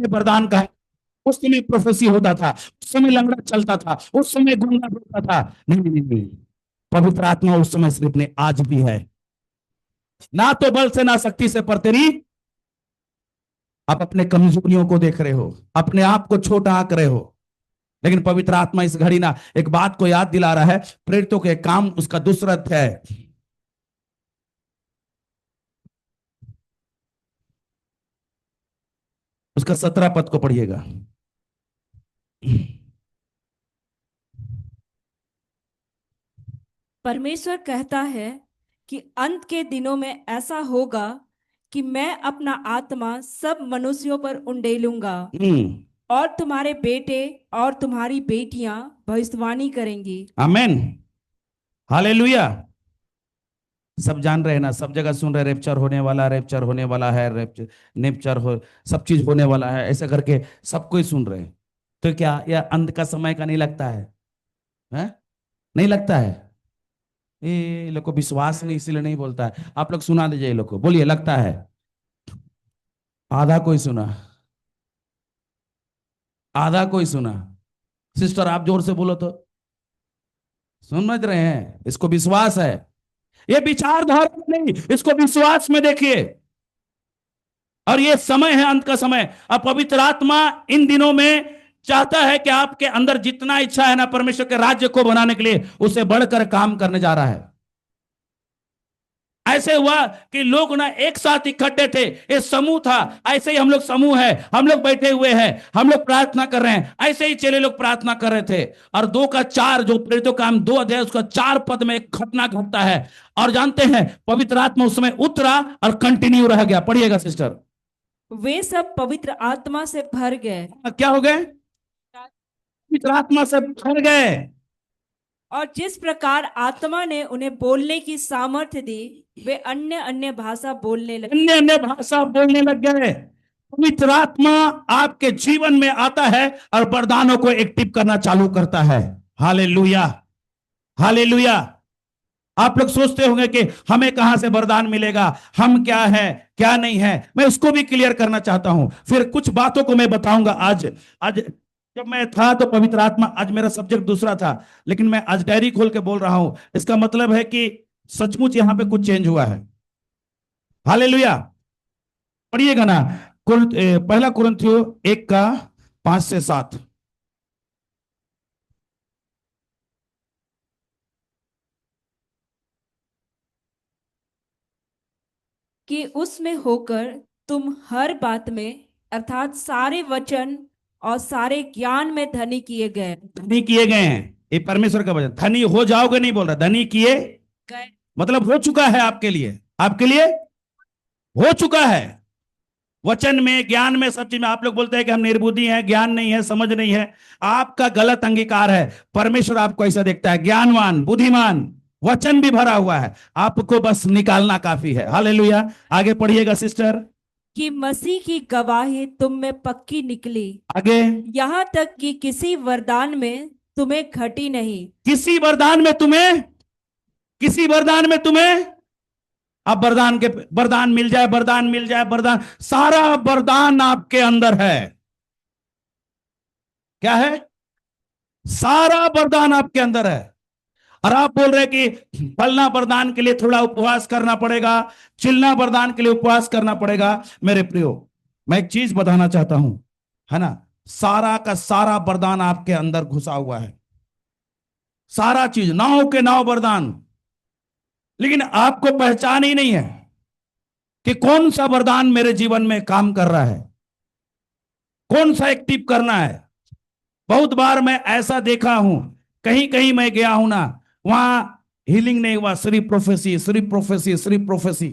समय वरदान का है, उस समय प्रोफेसी होता था, उस समय लंगड़ा चलता था, उस समय गूंगा बोलता था। नहीं नहीं नहीं, पवित्र आत्मा उस समय सिर्फ ने, आज भी है। ना तो बल से ना शक्ति से, पर तेरी, आप अपने कमजोरियों को देख रहे हो, अपने आप को छोटा आंक रहे हो, लेकिन पवित्र आत्मा इस घड़ी ना एक बात को याद दिला रहा है, प्रेरितों के काम उसका दूसरा अध्याय है, उसका 17 पद को पढ़िएगा। परमेश्वर कहता है कि अंत के दिनों में ऐसा होगा कि मैं अपना आत्मा सब मनुष्यों पर उंडेलूंगा, और तुम्हारे बेटे और तुम्हारी बेटियां भविष्यवाणी करेंगी। आमेन, हालेलुया। सब जान रहे हैं ना, सब जगह सुन रहे, रेप्चर होने वाला, रेप्चर होने वाला है, रेप्चर नेप्चर हो, सब चीज होने वाला है, ऐसे करके सब कोई सुन रहे हैं। तो क्या यह अंत का समय का नहीं लगता है? नहीं लगता है? ये लोग को विश्वास नहीं, इसीलिए नहीं बोलता है। आप लोग सुना दीजिए, ये लोग को बोलिए लगता है। आधा कोई सुना, आधा कोई सुना। सिस्टर आप जोर से बोलो तो। समझ रहे हैं? इसको विश्वास है, ये विचारधारा में नहीं, इसको विश्वास में देखिए। और ये समय है, अंत का समय। अब पवित्र आत्मा इन दिनों में चाहता है कि आपके अंदर जितना इच्छा है ना परमेश्वर के राज्य को बनाने के लिए, उससे बढ़कर काम करने जा रहा है। ऐसे हुआ कि लोग ना एक साथ इकट्ठे थे, एक समूह था। ऐसे ही हम लोग समूह है, हम लोग बैठे हुए हैं, हम लोग प्रार्थना कर रहे हैं। ऐसे ही चेले लोग प्रार्थना कर रहे थे, और 2 का 4 जो प्रेरितों का काम 2 अध्याय उसका 4 पद में एक घटना घटता है। और जानते हैं पवित्र आत्मा उस समय उतरा और कंटिन्यू रह गया। पढ़िएगा सिस्टर। वे सब पवित्र आत्मा से भर गए। क्या हो गए? पवित्र आत्मा से भर गए। और जिस प्रकार आत्मा ने उन्हें बोलने की सामर्थ्य दी, वे अन्य अन्य भाषा बोलने लगे। अन्य अन्य भाषा बोलने लग गए। पवित्र आत्मा आपके जीवन में आता है और वरदानों को एक्टिव करना चालू करता है। Hallelujah, hallelujah. आप लोग सोचते होंगे कि हमें कहां से वरदान मिलेगा, हम क्या है क्या नहीं है। मैं इसको भी क्लियर करना चाहता हूं, फिर कुछ बातों को मैं बताऊंगा। आज आज जब मैं था तो पवित्र आत्मा, आज मेरा सब्जेक्ट दूसरा था, लेकिन मैं आज डायरी खोल के बोल रहा हूं। इसका मतलब है कि सचमुच यहां पे कुछ चेंज हुआ है। हालेलुया। पढ़िएगा ना, पहला कुरिन्थियों 1 का 5 से 7। कि उसमें होकर तुम हर बात में अर्थात सारे वचन और सारे ज्ञान में धनी किए गए। धनी किए गए हैं, ये परमेश्वर का वचन। धनी हो जाओगे नहीं बोल रहा, धनी किए गए मतलब हो चुका है आपके लिए, आपके लिए हो चुका है। वचन में, ज्ञान में, सब चीज में। आप लोग बोलते हैं कि हम निर्बुद्धि हैं, ज्ञान नहीं है, समझ नहीं है। आपका गलत अंगीकार है। परमेश्वर आपको ऐसा देखता है, ज्ञानवान, बुद्धिमान, वचन भी भरा हुआ है, आपको बस निकालना काफी है। हालेलुया। आगे पढ़िएगा सिस्टर। कि मसीह की गवाही तुम में पक्की निकली, आगे, यहाँ तक कि किसी वरदान में तुम्हें घटी नहीं। किसी वरदान में तुम्हें, किसी वरदान में तुम्हें, अब वरदान के, वरदान मिल जाए, वरदान मिल जाए, वरदान, सारा वरदान आपके अंदर है। क्या है? सारा वरदान आपके अंदर है। और आप बोल रहे कि फलना वरदान के लिए थोड़ा उपवास करना पड़ेगा, चिलना वरदान के लिए उपवास करना पड़ेगा। मेरे प्रियो, मैं एक चीज बताना चाहता हूं, है ना, सारा का सारा वरदान आपके अंदर घुसा हुआ है। सारा चीज, नाव के नाव वरदान। लेकिन आपको पहचान ही नहीं है कि कौन सा वरदान मेरे जीवन में काम कर रहा है, कौन सा एक्टिव करना है। बहुत बार मैं ऐसा देखा हूं, कहीं कहीं मैं गया हूं ना, वहां हीलिंग नहीं हुआ, सिर्फ प्रोफेसी, सिर्फ प्रोफेसी, सिर्फ प्रोफेसी।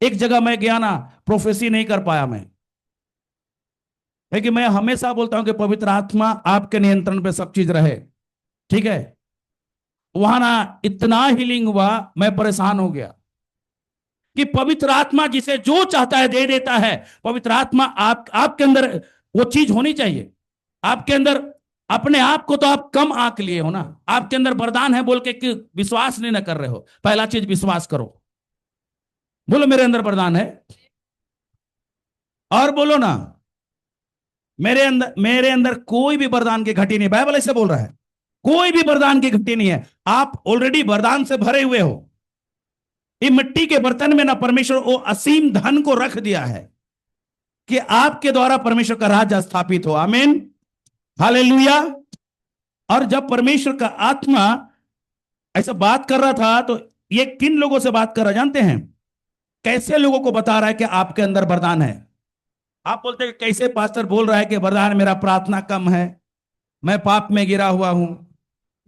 एक जगह मैं गया ना, प्रोफेसी नहीं कर पाया मैं। लेकिन मैं हमेशा बोलता हूं कि पवित्र आत्मा आपके नियंत्रण पे सब चीज रहे, ठीक है। वहां ना इतना हीलिंग हुआ, मैं परेशान हो गया कि पवित्र आत्मा जिसे जो चाहता है दे देता है। पवित्र आत्मा आपके अंदर वो चीज होनी चाहिए। आपके अंदर, अपने आप को तो आप कम आंक लिए हो ना, आपके अंदर वरदान है बोल के कि विश्वास नहीं ना कर रहे हो। पहला चीज विश्वास करो, बोलो मेरे अंदर वरदान है, और बोलो ना, मेरे अंदर कोई भी वरदान की घटी नहीं, बाइबल ऐसे बोल रहा है, कोई भी वरदान की घटी नहीं है। आप ऑलरेडी वरदान से भरे हुए हो। ये मिट्टी के बर्तन में ना परमेश्वर वो असीम धन को रख दिया है कि आपके द्वारा परमेश्वर का राज्य स्थापित हो। आमीन, हालेलुया। और जब परमेश्वर का आत्मा ऐसा बात कर रहा था तो ये किन लोगों से बात कर रहा जानते हैं? कैसे लोगों को बता रहा है कि आपके अंदर वरदान है। आप बोलते हैं कैसे पास्टर बोल रहा है कि वरदान, मेरा प्रार्थना कम है, मैं पाप में गिरा हुआ हूं,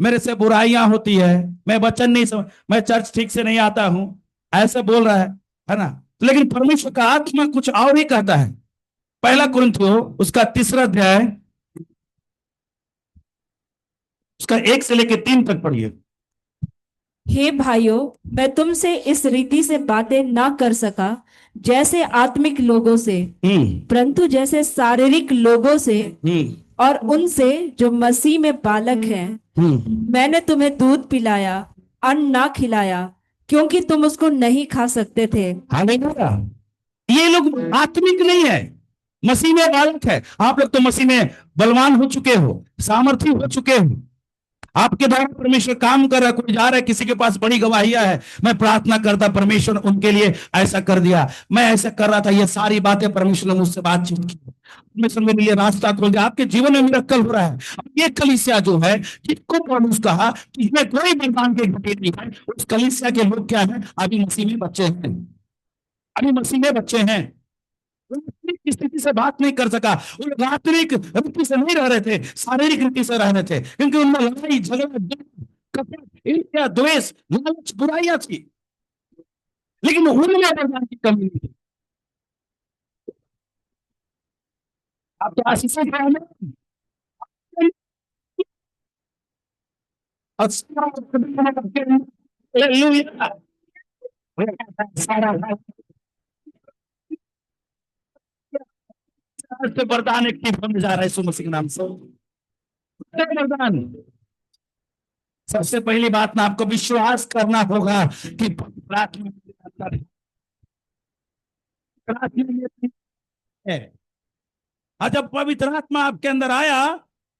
मेरे से बुराइयां होती है, मैं वचन नहीं समझ, मैं चर्च ठीक से नहीं आता हूं, ऐसे बोल रहा है ना। लेकिन परमेश्वर का आत्मा कुछ और ही कहता है। पहला कुरिन्थियों उसका 3 अध्याय उसका 1 से लेकर 3 तक पढ़िए। हे भाइयों, मैं तुमसे इस रीति से बातें ना कर सका जैसे आत्मिक लोगों से, परंतु जैसे शारीरिक लोगों से और उनसे जो मसीह में बालक हैं। मैंने तुम्हें दूध पिलाया, अन्न ना खिलाया, क्योंकि तुम उसको नहीं खा सकते थे। हालेलुया। ये लोग आत्मिक नहीं है, मसीह में बालक है। आप लोग तो मसीह में बलवान हो चुके हो, सामर्थी हो चुके हो, आपके द्वारा परमेश्वर काम कर रहा है। कोई जा रहा है, किसी के पास बड़ी गवाहियां है, मैं प्रार्थना करता परमेश्वर उनके लिए ऐसा कर दिया, मैं ऐसा कर रहा था, ये सारी बातें परमेश्वर ने मुझसे बातचीत की, परमेश्वर मेरे लिए रास्ता खोल दिया। आपके जीवन में मिरेकल हो रहा है। ये कलीसिया जो है, जिसको पौलुस कहा कि इसमें कोई वरदान की घटी नहीं है, उस कलीसिया के लोग क्या है? अभी मसीह में बच्चे हैं, अभी मसीह में बच्चे हैं। आत्मिक स्थिति से बात नहीं कर सका। वो लोग आत्मिक रीति से नहीं रह रहे थे, शारीरिक रीति से रह रहे थे, क्योंकि उनमें लड़ाई झगड़ा, कपट, ईर्ष्या, द्वेष, लालच, बुराइयां थी। लेकिन उनमें वरदान की कमी नहीं थी। आप तो आशीषों का हमें और सारा वरदान एक्टिव होने जा रहा है यीशु मसीह के नाम से। वरदान, सबसे पहली बात ना आपको विश्वास करना होगा कि प्रार्थना है। और जब पवित्र आत्मा आपके अंदर आया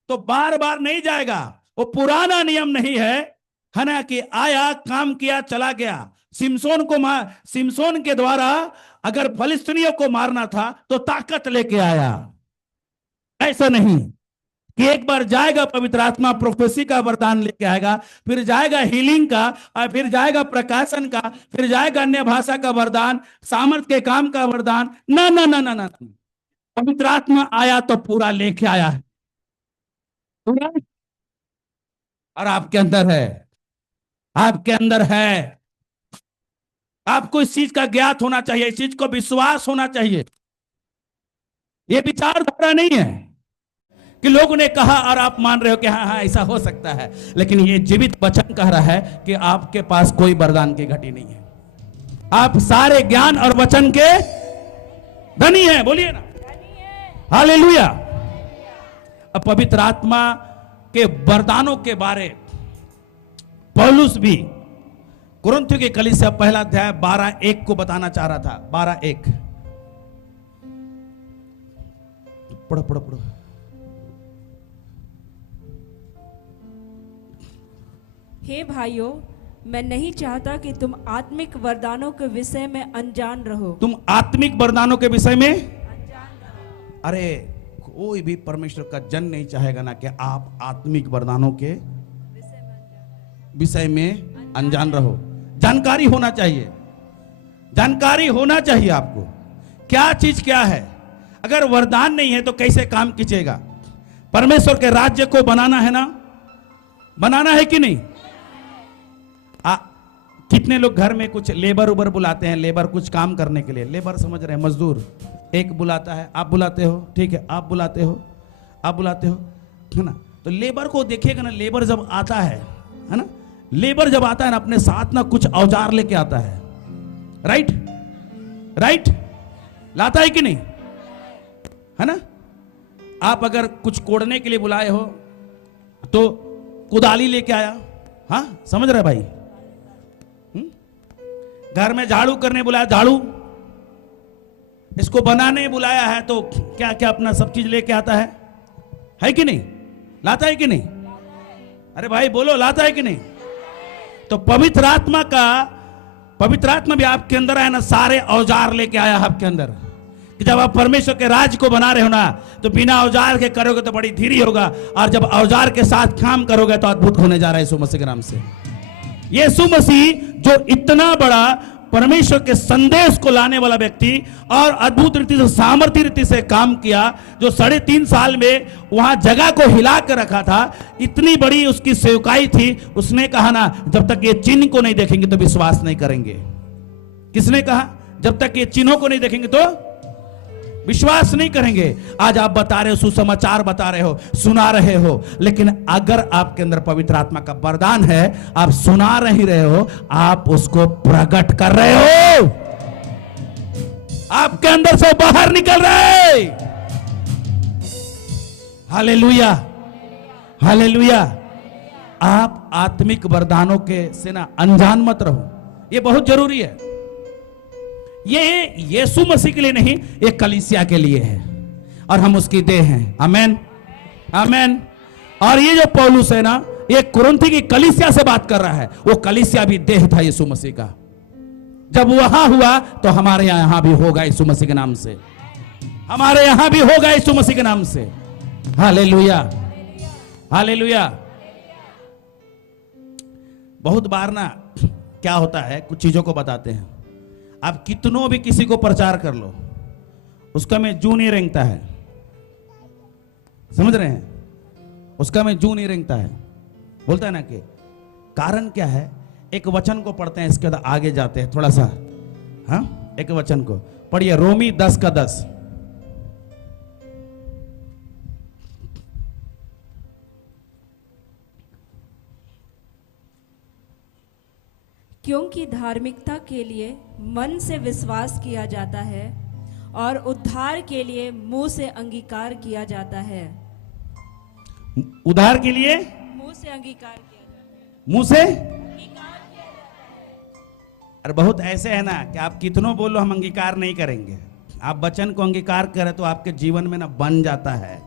तो बार बार नहीं जाएगा। वो पुराना नियम नहीं है ना, कि आया, काम किया, चला गया। सिमसोन के द्वारा अगर फलिस्तीनियों को मारना था तो ताकत लेके आया। ऐसा नहीं कि एक बार जाएगा पवित्र आत्मा, प्रोफेसी का वरदान लेके आएगा, फिर जाएगा हीलिंग का, और फिर जाएगा प्रकाशन का, फिर जाएगा अन्य भाषा का वरदान, सामर्थ के काम का वरदान। ना ना ना ना ना, पवित्र आत्मा आया तो पूरा लेके आया है, और आपके अंदर है, आपके अंदर है। आपको इस चीज का ज्ञात होना चाहिए, इस चीज को विश्वास होना चाहिए। यह विचारधारा नहीं है कि लोगों ने कहा और आप मान रहे हो कि हाँ हाँ ऐसा हो सकता है, लेकिन ये जीवित वचन कह रहा है कि आपके पास कोई वरदान की घटी नहीं है। आप सारे ज्ञान और वचन के धनी हैं, बोलिए ना हालेलुया। अब पवित्र आत्मा के वरदानों के बारे पौलुस भी कुरिन्थियों के कलीसिया पहला अध्याय 12:1 को बताना चाह रहा था। 12:1 पढ़ो पढ़ो पढ़ो। हे भाइयों, मैं नहीं चाहता कि तुम आत्मिक वरदानों के विषय में अनजान रहो। तुम आत्मिक वरदानों के विषय में अरे कोई भी परमेश्वर का जन नहीं चाहेगा ना कि आप आत्मिक वरदानों के विषय में अनजान रहो। जानकारी होना चाहिए, जानकारी होना चाहिए आपको क्या चीज क्या है। अगर वरदान नहीं है तो कैसे काम कीजिएगा? परमेश्वर के राज्य को बनाना है ना, बनाना है कि नहीं? कितने लोग घर में कुछ लेबर उबर बुलाते हैं, लेबर कुछ काम करने के लिए, लेबर समझ रहे हैं, मजदूर। एक बुलाता है, आप बुलाते हो, ठीक है, आप बुलाते हो, आप बुलाते हो, है ना। तो लेबर को देखिएगा ना, लेबर जब आता है ना, लेबर जब आता है ना, अपने साथ ना कुछ औजार लेके आता है। राइट राइट, लाता है कि नहीं, है ना। आप अगर कुछ कोड़ने के लिए बुलाए हो तो कुदाली लेके आया, हाँ समझ रहे भाई। घर में झाड़ू करने बुलाया, झाड़ू, इसको बनाने बुलाया है तो क्या क्या अपना सब चीज लेके आता है कि नहीं? लाता है कि नहीं? अरे भाई बोलो, लाता है कि नहीं? तो पवित्र आत्मा भी आपके अंदर है ना, सारे औजार लेके आया है आपके अंदर। कि जब आप परमेश्वर के राज को बना रहे हो ना, तो बिना औजार के करोगे तो बड़ी धीरे होगा, और जब औजार के साथ काम करोगे तो अद्भुत होने जा रहा है यीशु मसीह के नाम से। यीशु मसीह जो इतना बड़ा परमेश्वर के संदेश को लाने वाला व्यक्ति और अद्भुत रीति से, सामर्थ्य रीति से काम किया, जो 3.5 साल में वहां जगह को हिला कर रखा था, इतनी बड़ी उसकी सेवकाई थी। उसने कहा ना, जब तक ये चिन्ह को नहीं देखेंगे तो विश्वास नहीं करेंगे। किसने कहा? जब तक ये चिन्हों को नहीं देखेंगे तो विश्वास नहीं करेंगे। आज आप बता रहे हो, सुसमाचार बता रहे हो, सुना रहे हो, लेकिन अगर आपके अंदर पवित्र आत्मा का वरदान है, आप सुना नहीं रहे हो, आप उसको प्रकट कर रहे हो, आपके अंदर से बाहर निकल रहे। Hallelujah, hallelujah. आप आत्मिक वरदानों के से ना अनजान मत रहो, ये बहुत जरूरी है। ये यीशु मसीह के लिए नहीं, ये कलीसिया के लिए है, और हम उसकी देह हैं। आमेन, आमेन। और ये जो पौलुस है ना, ये कुरिन्थी की कलीसिया से बात कर रहा है। वो कलीसिया भी देह था यीशु मसीह का। जब वहां हुआ तो हमारे यहां भी होगा यीशु मसीह के नाम से, हमारे यहां भी होगा यीशु मसीह के नाम से। Hallelujah, hallelujah. बहुत बार ना क्या होता है, कुछ चीजों को बताते हैं, आप कितनों भी किसी को प्रचार कर लो, उसका में जू नहीं रेंगता है। समझ रहे हैं? उसका में जू नहीं रेंगता है। बोलता है ना कि कारण क्या है? एक वचन को पढ़ते हैं, इसके बाद आगे जाते हैं थोड़ा सा। हाँ, एक वचन को पढ़िए, रोमी 10:10। क्योंकि धार्मिकता के लिए मन से विश्वास किया जाता है और उद्धार के लिए मुंह से अंगीकार किया जाता है। उद्धार के लिए मुंह से अंगीकार किया जाता है। मुंह से? अंगीकार किया जाता है। अरे बहुत ऐसे है ना कि आप कितनों बोलो, हम अंगीकार नहीं करेंगे। आप वचन को अंगीकार करें तो आपके जीवन में ना बन जाता है।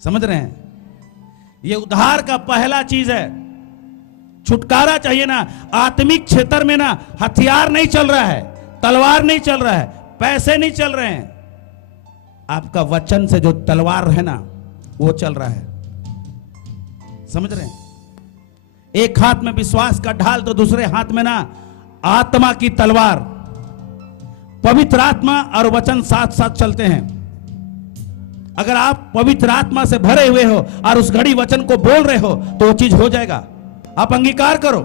समझ रहे हैं? ये उद्धार का पहला चीज है। छुटकारा चाहिए ना, आत्मिक क्षेत्र में ना हथियार नहीं चल रहा है, तलवार नहीं चल रहा है, पैसे नहीं चल रहे हैं, आपका वचन से जो तलवार है ना वो चल रहा है। समझ रहे हैं? एक हाथ में विश्वास का ढाल तो दूसरे हाथ में ना आत्मा की तलवार। पवित्र आत्मा और वचन साथ साथ चलते हैं। अगर आप पवित्र आत्मा से भरे हुए हो और उस घड़ी वचन को बोल रहे हो तो वो चीज हो जाएगा। आप अंगीकार करो।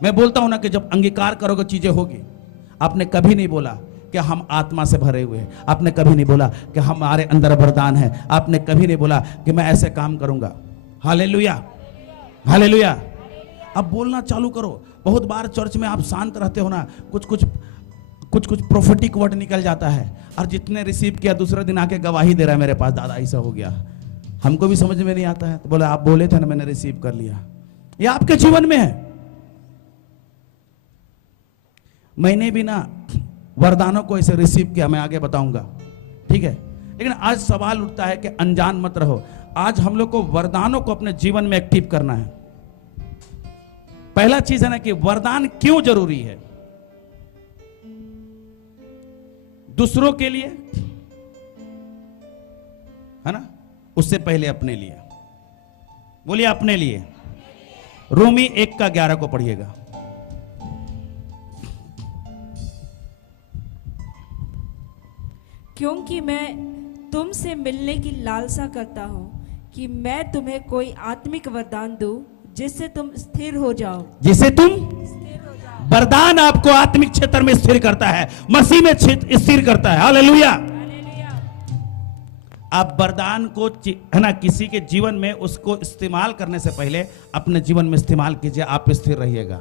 मैं बोलता हूं ना कि जब अंगीकार करोगे चीजें होगी। आपने कभी नहीं बोला कि हम आत्मा से भरे हुए हैं, आपने कभी नहीं बोला कि हमारे अंदर वरदान है, आपने कभी नहीं बोला कि मैं ऐसे काम करूंगा। Hallelujah, hallelujah. अब बोलना चालू करो। बहुत बार चर्च में आप शांत रहते हो ना, कुछ प्रोफेटिक वर्ड निकल जाता है, और जितने रिसीव किया दूसरे दिन आके गवाही दे रहा है, मेरे पास दादा ऐसा हो गया, हमको भी समझ में नहीं आता है। तो बोला आप बोले थे ना, मैंने रिसीव कर लिया। ये आपके जीवन में है। मैंने भी ना वरदानों को ऐसे रिसीव किया, मैं आगे बताऊंगा, ठीक है। लेकिन आज सवाल उठता है कि अनजान मत रहो। आज हम लोग को वरदानों को अपने जीवन में एक्टिव करना है। पहला चीज है ना कि वरदान क्यों जरूरी है? दूसरों के लिए है ना, उससे पहले अपने लिए। बोलिए अपने लिए। रोमी 1:11 को पढ़िएगा। क्योंकि मैं तुमसे मिलने की लालसा करता हूं कि मैं तुम्हें कोई आत्मिक वरदान दूं जिससे तुम स्थिर हो जाओ। जिससे तुम स्थिर हो जाओ। वरदान आपको आत्मिक क्षेत्र में स्थिर करता है, मसीह में स्थिर करता है। हालेलुया। आप वरदान को है ना किसी के जीवन में उसको इस्तेमाल करने से पहले अपने जीवन में इस्तेमाल कीजिए, आप स्थिर रहिएगा।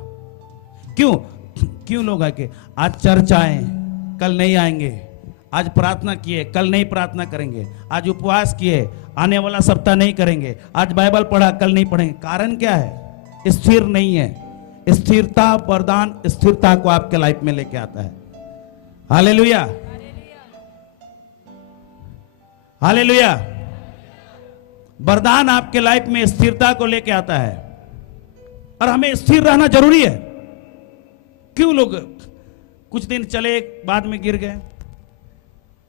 क्यों लोग है कि आज चर्च आए कल नहीं आएंगे, आज प्रार्थना किए कल नहीं प्रार्थना करेंगे, आज उपवास किए आने वाला सप्ताह नहीं करेंगे, आज बाइबल पढ़ा कल नहीं पढ़ेंगे। कारण क्या है? स्थिर नहीं है। स्थिरता वरदान स्थिरता को आपके लाइफ में लेके आता है। Hallelujah, hallelujah. वरदान आपके लाइफ में स्थिरता को लेके आता है और हमें स्थिर रहना जरूरी है। क्यों लोग कुछ दिन चले बाद में गिर गए?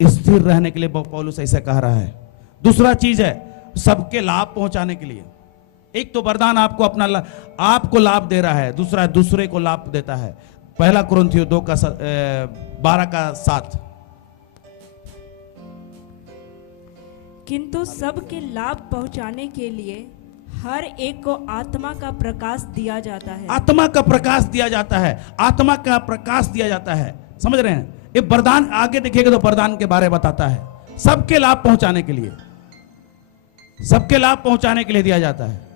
स्थिर रहने के लिए पौलुस ऐसा कह रहा है। दूसरा चीज है सबके लाभ पहुंचाने के लिए। एक तो वरदान आपको आपको लाभ दे रहा है, दूसरा दूसरे को लाभ देता है। पहला कुरिन्थियों 2:12-7। किंतु सबके लाभ पहुंचाने के लिए हर एक को आत्मा का प्रकाश दिया जाता है। आत्मा का प्रकाश दिया जाता है, आत्मा का प्रकाश दिया जाता है। समझ रहे हैं? ये वरदान आगे देखिएगा तो वरदान के बारे में बताता है। सबके लाभ पहुंचाने के लिए, सबके लाभ पहुंचाने के लिए दिया जाता है।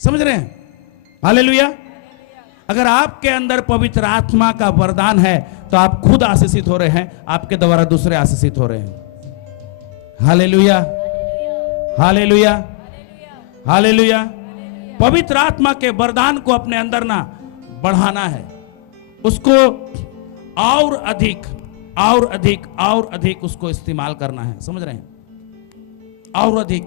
समझ रहे हैं? हालेलुया। अगर आपके अंदर पवित्र आत्मा का वरदान है तो आप खुद आशीषित हो रहे हैं, आपके द्वारा दूसरे आशीषित हो रहे हैं। Hallelujah, hallelujah, hallelujah. पवित्र आत्मा के वरदान को अपने अंदर ना बढ़ाना है, उसको और अधिक और अधिक और अधिक उसको इस्तेमाल करना है। समझ रहे हैं? और अधिक।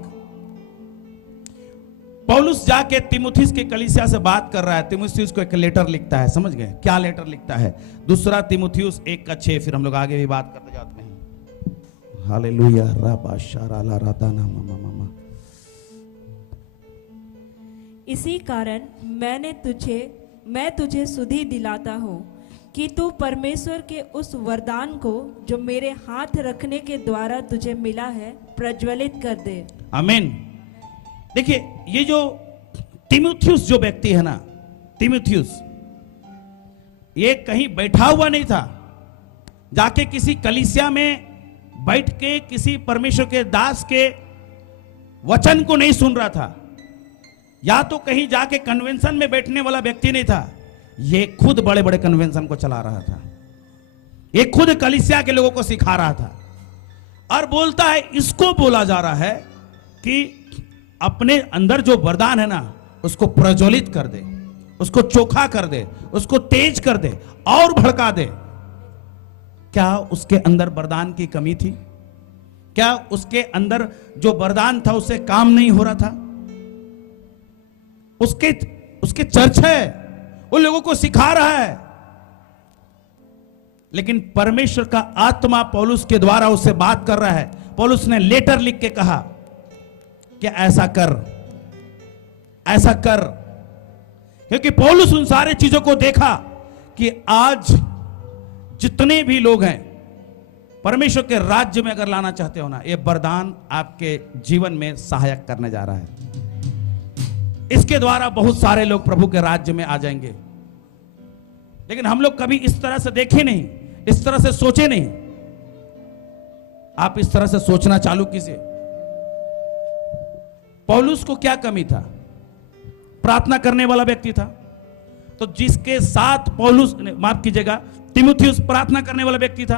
पौलुस जाके तीमुथियुस के कलीसिया से बात कर रहा है। तीमुथियुस को एक लेटर लिखता है। समझ गए क्या लेटर लिखता है? दूसरा तीमुथियुस 1:6। फिर हम लोग आगे भी बात करते जाते हैं। हालेलुया। इसी कारण मैं तुझे सुधि दिलाता हूँ कि तू परमेश्वर के उस वरदान को जो मेरे हाथ रखने के द्वारा तुझे मिला है प्रज्वलित कर दे। आमीन। देखिए ये जो तीमुथियुस जो व्यक्ति है ना, तीमुथियुस ये कहीं बैठा हुआ नहीं था, जाके किसी कलीसिया में बैठ के किसी परमेश्वर के दास के वचन को नहीं सुन रहा था, या तो कहीं जाके कन्वेंशन में बैठने वाला व्यक्ति नहीं था। ये खुद बड़े बड़े कन्वेंशन को चला रहा था, ये खुद कलीसिया के लोगों को सिखा रहा था। और बोलता है, इसको बोला जा रहा है कि अपने अंदर जो वरदान है ना उसको प्रज्वलित कर दे, उसको चोखा कर दे, उसको तेज कर दे और भड़का दे। क्या उसके अंदर वरदान की कमी थी? क्या उसके अंदर जो वरदान था उससे काम नहीं हो रहा था? उसके चर्च है, उन लोगों को सिखा रहा है, लेकिन परमेश्वर का आत्मा पौलुस के द्वारा उससे बात कर रहा है। पौलुस ने लेटर लिख के कहा कि ऐसा कर, ऐसा कर। क्योंकि पौलुस उन सारे चीजों को देखा कि आज जितने भी लोग हैं परमेश्वर के राज्य में अगर लाना चाहते हो ना, ये वरदान आपके जीवन में सहायक करने जा रहा है। इसके द्वारा बहुत सारे लोग प्रभु के राज्य में आ जाएंगे। लेकिन हम लोग कभी इस तरह से देखे नहीं, इस तरह से सोचे नहीं। आप इस तरह से सोचना चालू कीजिए। पौलुस को क्या कमी था? प्रार्थना करने वाला व्यक्ति था, तो जिसके साथ पौलुस, माफ कीजिएगा, तीमुथियुस प्रार्थना करने वाला व्यक्ति था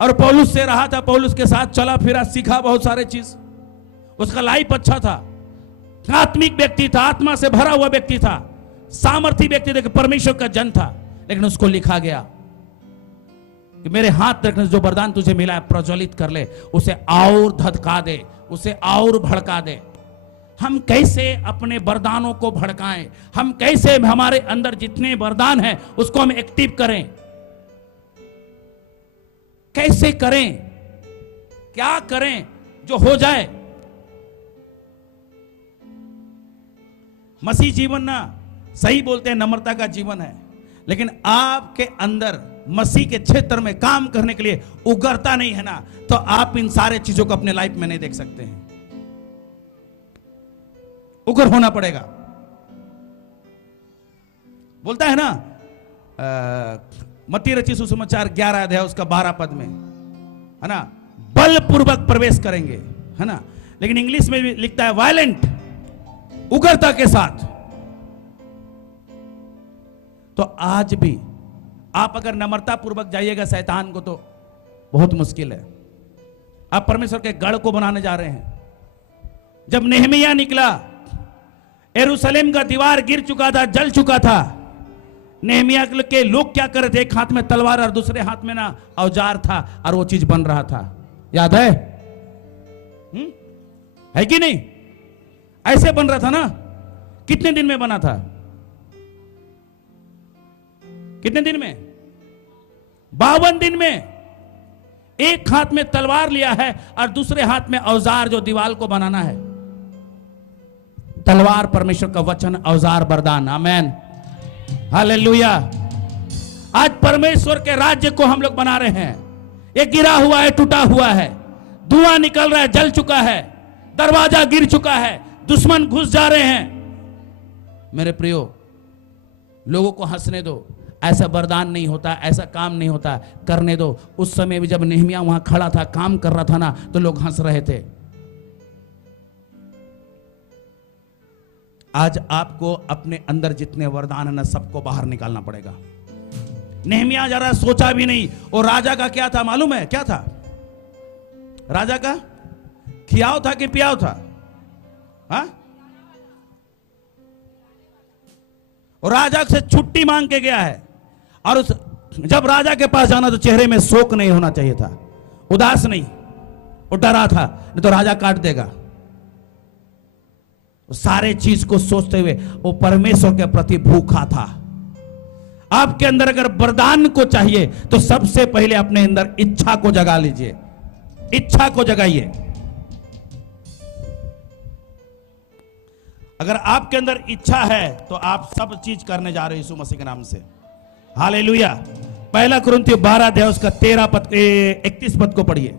और पौलुस से रहा था, पौलुस के साथ चला फिरा, सीखा बहुत सारे चीज। उसका लाइफ अच्छा था, आत्मिक व्यक्ति था, आत्मा से भरा हुआ व्यक्ति था, सामर्थी व्यक्ति था, परमेश्वर का जन था। लेकिन उसको लिखा गया कि मेरे हाथ रखने से जो वरदान तुझे मिला है प्रज्वलित कर ले, उसे और धधका दे, उसे और भड़का दे। हम कैसे अपने वरदानों को भड़काएं? हम कैसे हमारे अंदर जितने वरदान हैं उसको हम एक्टिव करें? कैसे करें? क्या करें जो हो जाए? मसीह जीवन ना, सही बोलते हैं, नम्रता का जीवन है, लेकिन आपके अंदर मसीह के क्षेत्र में काम करने के लिए उगरता नहीं है ना, तो आप इन सारे चीजों को अपने लाइफ में नहीं देख सकते हैं। उगर होना पड़ेगा। बोलता है ना मत्ती रचित सुसमाचार 11 अध्याय उसका 12 पद में, है ना, बलपूर्वक प्रवेश करेंगे, है ना। लेकिन इंग्लिश में भी लिखता है वायलेंट, उग्रता के साथ। तो आज भी आप अगर नम्रता पूर्वक जाइएगा शैतान को तो बहुत मुश्किल है। आप परमेश्वर के गढ़ को बनाने जा रहे हैं। जब नेहमिया निकला, यरूशलेम का दीवार गिर चुका था, जल चुका था। नेहमिया के लोग क्या कर रहे थे, एक हाथ में तलवार और दूसरे हाथ में ना औजार था और वो चीज बन रहा था। याद है? है कि नहीं? ऐसे बन रहा था ना। कितने दिन में बना था? कितने दिन में? 52 दिन में। एक हाथ में तलवार लिया है और दूसरे हाथ में औजार, जो दीवार को बनाना है। तलवार परमेश्वर का वचन, औजार वरदान। आमेन, हालेलुया। आज परमेश्वर के राज्य को हम लोग बना रहे हैं। ये गिरा हुआ है, टूटा हुआ है, धुआं निकल रहा है, जल चुका है, दरवाजा गिर चुका है, दुश्मन घुस जा रहे हैं। मेरे प्रियो, लोगों को हंसने दो। ऐसा वरदान नहीं होता, ऐसा काम नहीं होता, करने दो। उस समय भी जब नेहमिया वहां खड़ा था, काम कर रहा था ना, तो लोग हंस रहे थे। आज आपको अपने अंदर जितने वरदान है ना, सबको बाहर निकालना पड़ेगा। नेहमिया जरा सोचा भी नहीं। और राजा का क्या था मालूम है? क्या था राजा का? खियाव था कि पियाव था? हाँ? और राजा से छुट्टी मांग के गया है। और जब राजा के पास जाना तो चेहरे में शोक नहीं होना चाहिए था, उदास नहीं। वो डरा था, नहीं तो राजा काट देगा। सारे चीज को सोचते हुए वो परमेश्वर के प्रति भूखा था। आपके अंदर अगर वरदान को चाहिए तो सबसे पहले अपने अंदर इच्छा को जगा लीजिए। इच्छा को जगाइए। अगर आपके अंदर इच्छा है तो आप सब चीज करने जा रहे हो यीशु मसीह के नाम से। हालेलुया। पहला कुरिन्थियों 12 अध्याय उसका 13 पद 31 पद को पढ़िए।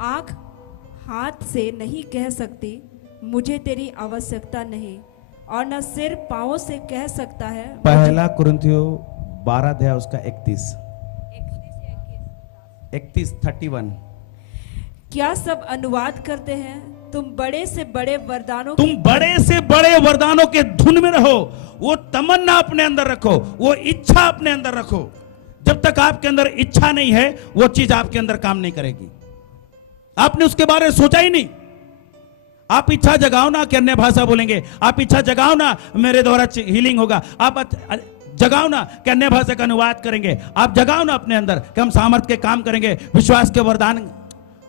आंख हाथ से नहीं कह सकती मुझे तेरी आवश्यकता नहीं, और न सिर पांवों से कह सकता है। पहला कुरिन्थियों 12 अध्याय उसका 31 31 क्या सब अनुवाद करते हैं? तुम बड़े से बड़े वरदानों तुम बड़े से बड़े वरदानों के धुन में रहो। वो तमन्ना अपने अंदर रखो, वो इच्छा अपने अंदर रखो। जब तक आपके अंदर इच्छा नहीं है, वो चीज आपके अंदर काम नहीं करेगी। आपने उसके बारे में सोचा ही नहीं। आप इच्छा जगाओ ना कि अन्य भाषा बोलेंगे। आप इच्छा जगाओ ना मेरे द्वारा हीलिंग होगा। आप जगाओ ना कि अन्य भाषा का अनुवाद करेंगे। आप जगाओ ना अपने अंदर कि हम सामर्थ के काम करेंगे, विश्वास के वरदान।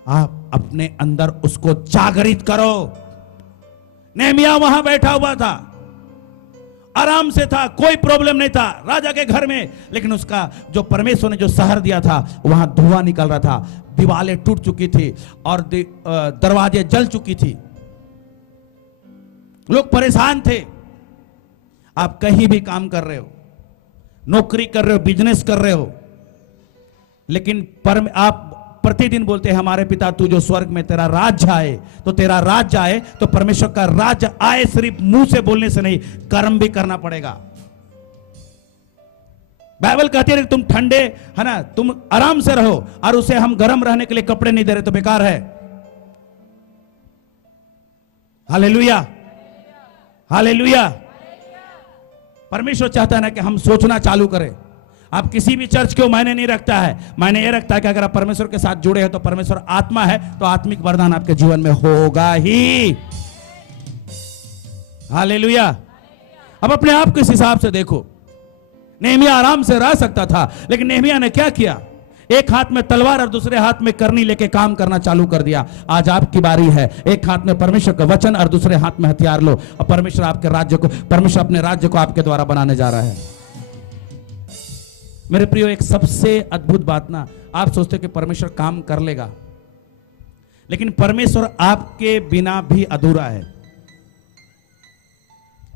आप अपने अंदर उसको जागृत करो। नेहमिया वहां बैठा हुआ था, आराम से था, कोई प्रॉब्लम नहीं था राजा के घर में। लेकिन उसका जो परमेश्वर ने जो शहर दिया था, वहां धुआं निकल रहा था, दीवारें टूट चुकी थी और दरवाजे जल चुकी थी। लोग परेशान थे। आप कहीं भी काम कर रहे हो, नौकरी कर रहे हो, बिजनेस कर रहे हो, लेकिन आप प्रतिदिन बोलते हैं हमारे पिता तू जो स्वर्ग में तेरा राज्य आए। तो तेरा राज्य आए तो परमेश्वर का राज्य आए सिर्फ मुंह से बोलने से नहीं, कर्म भी करना पड़ेगा। बाइबल कहती है कि तुम ठंडे है ना, तुम आराम से रहो, और उसे हम गर्म रहने के लिए कपड़े नहीं दे रहे तो बेकार है। Hallelujah, hallelujah. परमेश्वर चाहता है ना कि हम सोचना चालू करें। आप किसी भी चर्च को मायने नहीं रखता है, मायने ये रखता है कि अगर आप परमेश्वर के साथ जुड़े हैं तो परमेश्वर आत्मा है, तो आत्मिक वरदान आपके जीवन में होगा ही। हालेलुया। अब अपने आप को इस हिसाब से देखो। नेहमिया आराम से रह सकता था, लेकिन नेहमिया ने क्या किया? एक हाथ में तलवार और दूसरे हाथ में करनी लेके काम करना चालू कर दिया। आज आपकी बारी है। एक हाथ में परमेश्वर का वचन और दूसरे हाथ में हथियार लो, और परमेश्वर आपके राज्य को, परमेश्वर अपने राज्य को आपके द्वारा बनाने जा रहा है। मेरे प्रियो, एक सबसे अद्भुत बात ना, आप सोचते कि परमेश्वर काम कर लेगा, लेकिन परमेश्वर आपके बिना भी अधूरा है।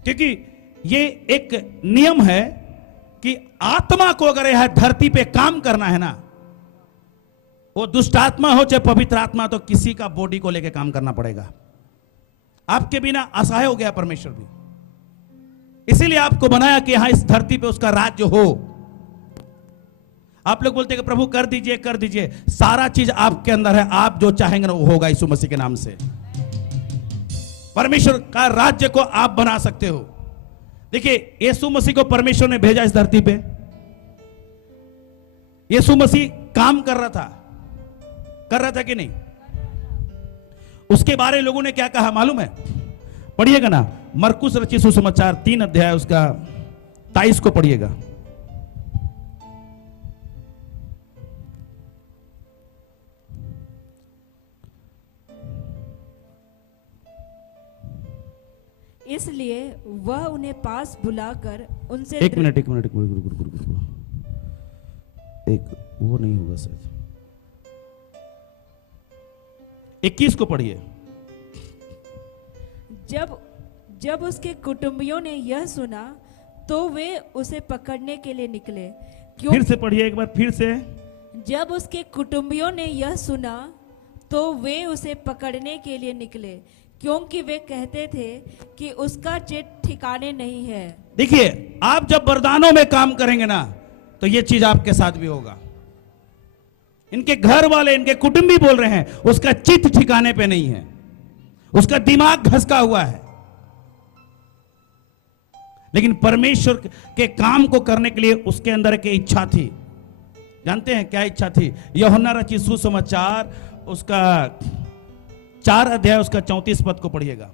क्योंकि ये एक नियम है कि आत्मा को अगर यह धरती पे काम करना है ना, वो दुष्ट आत्मा हो चाहे पवित्र आत्मा, तो किसी का बॉडी को लेकर काम करना पड़ेगा। आपके बिना असहाय हो गया परमेश्वर भी। इसीलिए आपको बनाया कि यहां इस धरती पे उसका राज्य हो। आप लोग बोलते हैं कि प्रभु कर दीजिए, कर दीजिए। सारा चीज आपके अंदर है, आप जो चाहेंगे ना वो होगा यीशु मसीह के नाम से। परमेश्वर का राज्य को आप बना सकते हो। देखिए, यीशु मसीह को परमेश्वर ने भेजा इस धरती पे। यीशु मसीह काम कर रहा था कि नहीं? उसके बारे में लोगों ने क्या कहा मालूम है? पढ़िएगा ना, मरकुस रचित सुसमाचार 3 अध्याय उसका 23 को पढ़िएगा। इसलिए वह उन्हें पास बुलाकर उनसे एक मिनट एक वो नहीं होगा शायद। 21 को पढ़िए। जब उसके कुटुंबियों ने यह सुना तो वे उसे पकड़ने के लिए निकले। फिर से पढ़िए एक बार फिर से। जब उसके कुटुंबियों ने यह सुना तो वे उसे पकड़ने के लिए निकले, क्योंकि वे कहते थे कि उसका चित ठिकाने नहीं है। देखिए, आप जब वरदानों में काम करेंगे ना तो ये चीज आपके साथ भी होगा। इनके घर वाले, इनके कुटुंबी बोल रहे हैं उसका चित ठिकाने पे नहीं है, उसका दिमाग घसका हुआ है। लेकिन परमेश्वर के काम को करने के लिए उसके अंदर एक इच्छा थी। जानते हैं क्या इच्छा थी? यूहन्ना रचित सुसमाचार उसका 4 अध्याय उसका 34 पद को पढ़िएगा।